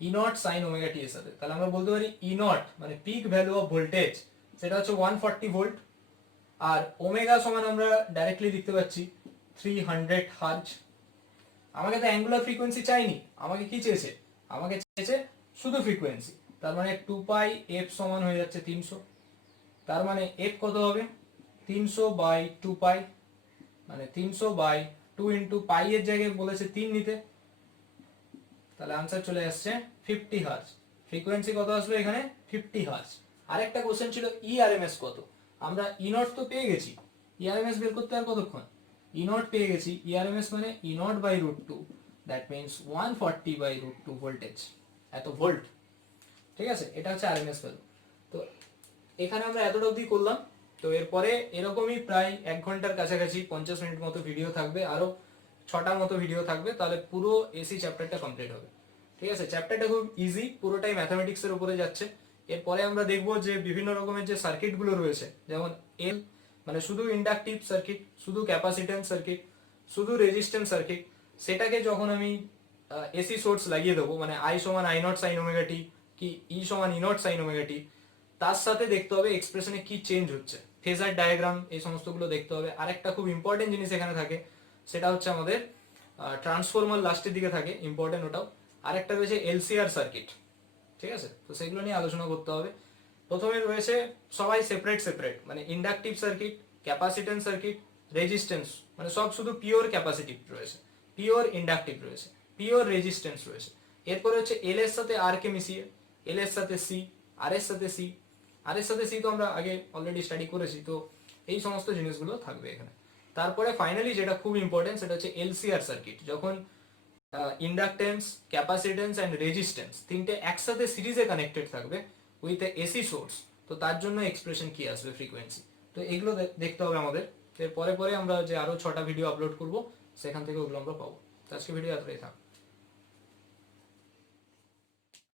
ই নট সাইন ওমেগা টি এর সাথে। তাহলে আমরা বলতে পারি ই নট মানে পিক ভ্যালু অফ ভোল্টেজ, সেটা হচ্ছে 140 ভোল্ট, আর ওমেগা সমান আমরা ডাইরেক্টলি লিখতে পাচ্ছি 300 হার্জ। আমাকে তো অ্যাঙ্গুলার ফ্রিকোয়েন্সি চাইনি, আমাকে কি চেয়েছে, আমাকে চেয়েছে শুধু ফ্রিকোয়েন্সি। তার মানে 2 পাই এফ সমান হয়ে যাচ্ছে 300, তার মানে এফ কত হবে 300 বাই 2 পাই, মানে 300 বাই 2 ইন্টু পাই এর জায়গায় বলেছে 3 নিতে, তাহলে আনসার চলে আসছে 50 হার্জ। ফ্রিকোয়েন্সি কত আসলো এখানে 50 হার্জ। আরেকটা কোশ্চেন ছিল ই আরএমএস কত, আমরা ই নট তো পেয়ে গেছি, ই আরএমএস বের করতে আর কতক্ষণ, ই নট পেয়ে গেছি, ই আরএমএস মানে E naught by root 2, that means 140 by root 2 voltage, এত ভোল্ট। ঠিক আছে, এটা হচ্ছে আরএমএস ভ্যালু। তো এখানে আমরা এতটা অবধি করলাম। তো এরপরে এরকমই প্রায় 1 ঘন্টার কাছাকাছি 50 মিনিট মতো ভিডিও থাকবে, আরো 6টার মতো ভিডিও থাকবে, তাহলে পুরো এসি চ্যাপ্টারটা কমপ্লিট হবে। ঠিক আছে, চ্যাপ্টারটা খুব ইজি, পুরোটাই ম্যাথামেটিক্সের উপরে যাচ্ছে। এরপরে আমরা দেখবো যে বিভিন্ন রকমের যে সার্কিটগুলো রয়েছে, যেমন এল মানে শুধু ইন্ডাকটিভ সার্কিট, শুধু ক্যাপাসিট্যান্স সার্কিট, শুধু রেজিস্ট্যান্স সার্কিট, সেটাকে যখন আমি এসি সোর্স লাগিয়ে দেবো, মানে আই সমান I not sine omega t কি ই সমান E naught sine omega t, তার সাথে দেখতে হবে এক্সপ্রেশনে কি চেঞ্জ হচ্ছে, ফেজার ডায়াগ্রাম, এই সমস্তগুলো দেখতে হবে। আরেকটা খুব ইম্পর্টেন্ট জিনিস এখানে থাকে, সেটা হচ্ছে আমাদের ট্রান্সফরমার লাস্টের দিকে থাকে, ইম্পর্টেন্ট ওটাও। আরেকটা রয়েছে এলসিআর সার্কিট। ঠিক আছে, তো সেগুলো নিয়ে আলোচনা করতে হবে। প্রথমে রয়েছে সবাই সেপারেট সেপারেট, মানে inductive circuit, capacitance circuit, resistance, মানে সব শুধু পিওর ক্যাপাসিটিভ রয়েছে, পিওর ইন্ডাকটিভ রয়েছে, পিওর রেজিস্ট্যান্স রয়েছে। এরপরে হচ্ছে এল এর সাথে আর কে মিশিয়ে, এল এর সাথে সি, আর এর সাথে সি, আর এর সাথে সি তো আমরা আগে অলরেডি স্টাডি করেছি, তো এই সমস্ত জিনিসগুলো থাকবে এখানে। তারপরে ফাইনালি যেটা খুব ইম্পর্টেন্ট, সেটা হচ্ছে এলসিআর সার্কিট, যখন ইন্ডাকটেন্স, ক্যাপাসিটেন্স অ্যান্ড রেজিস্ট্যান্স তিনটে একসাথে সিরিজে কানেক্টেড থাকবে উইথ এসি সোর্স, তো তার জন্য এক্সপ্রেশন কি আসবে, ফ্রিকোয়েন্সি। তো এগুলো দেখতে হবে আমাদের। এর পরে পরে আমরা যে আরো 6টা ভিডিও আপলোড করব, সেখান থেকে ওগুলো আমরা পাবো। তো আজকে ভিডিও এতটাই থাক।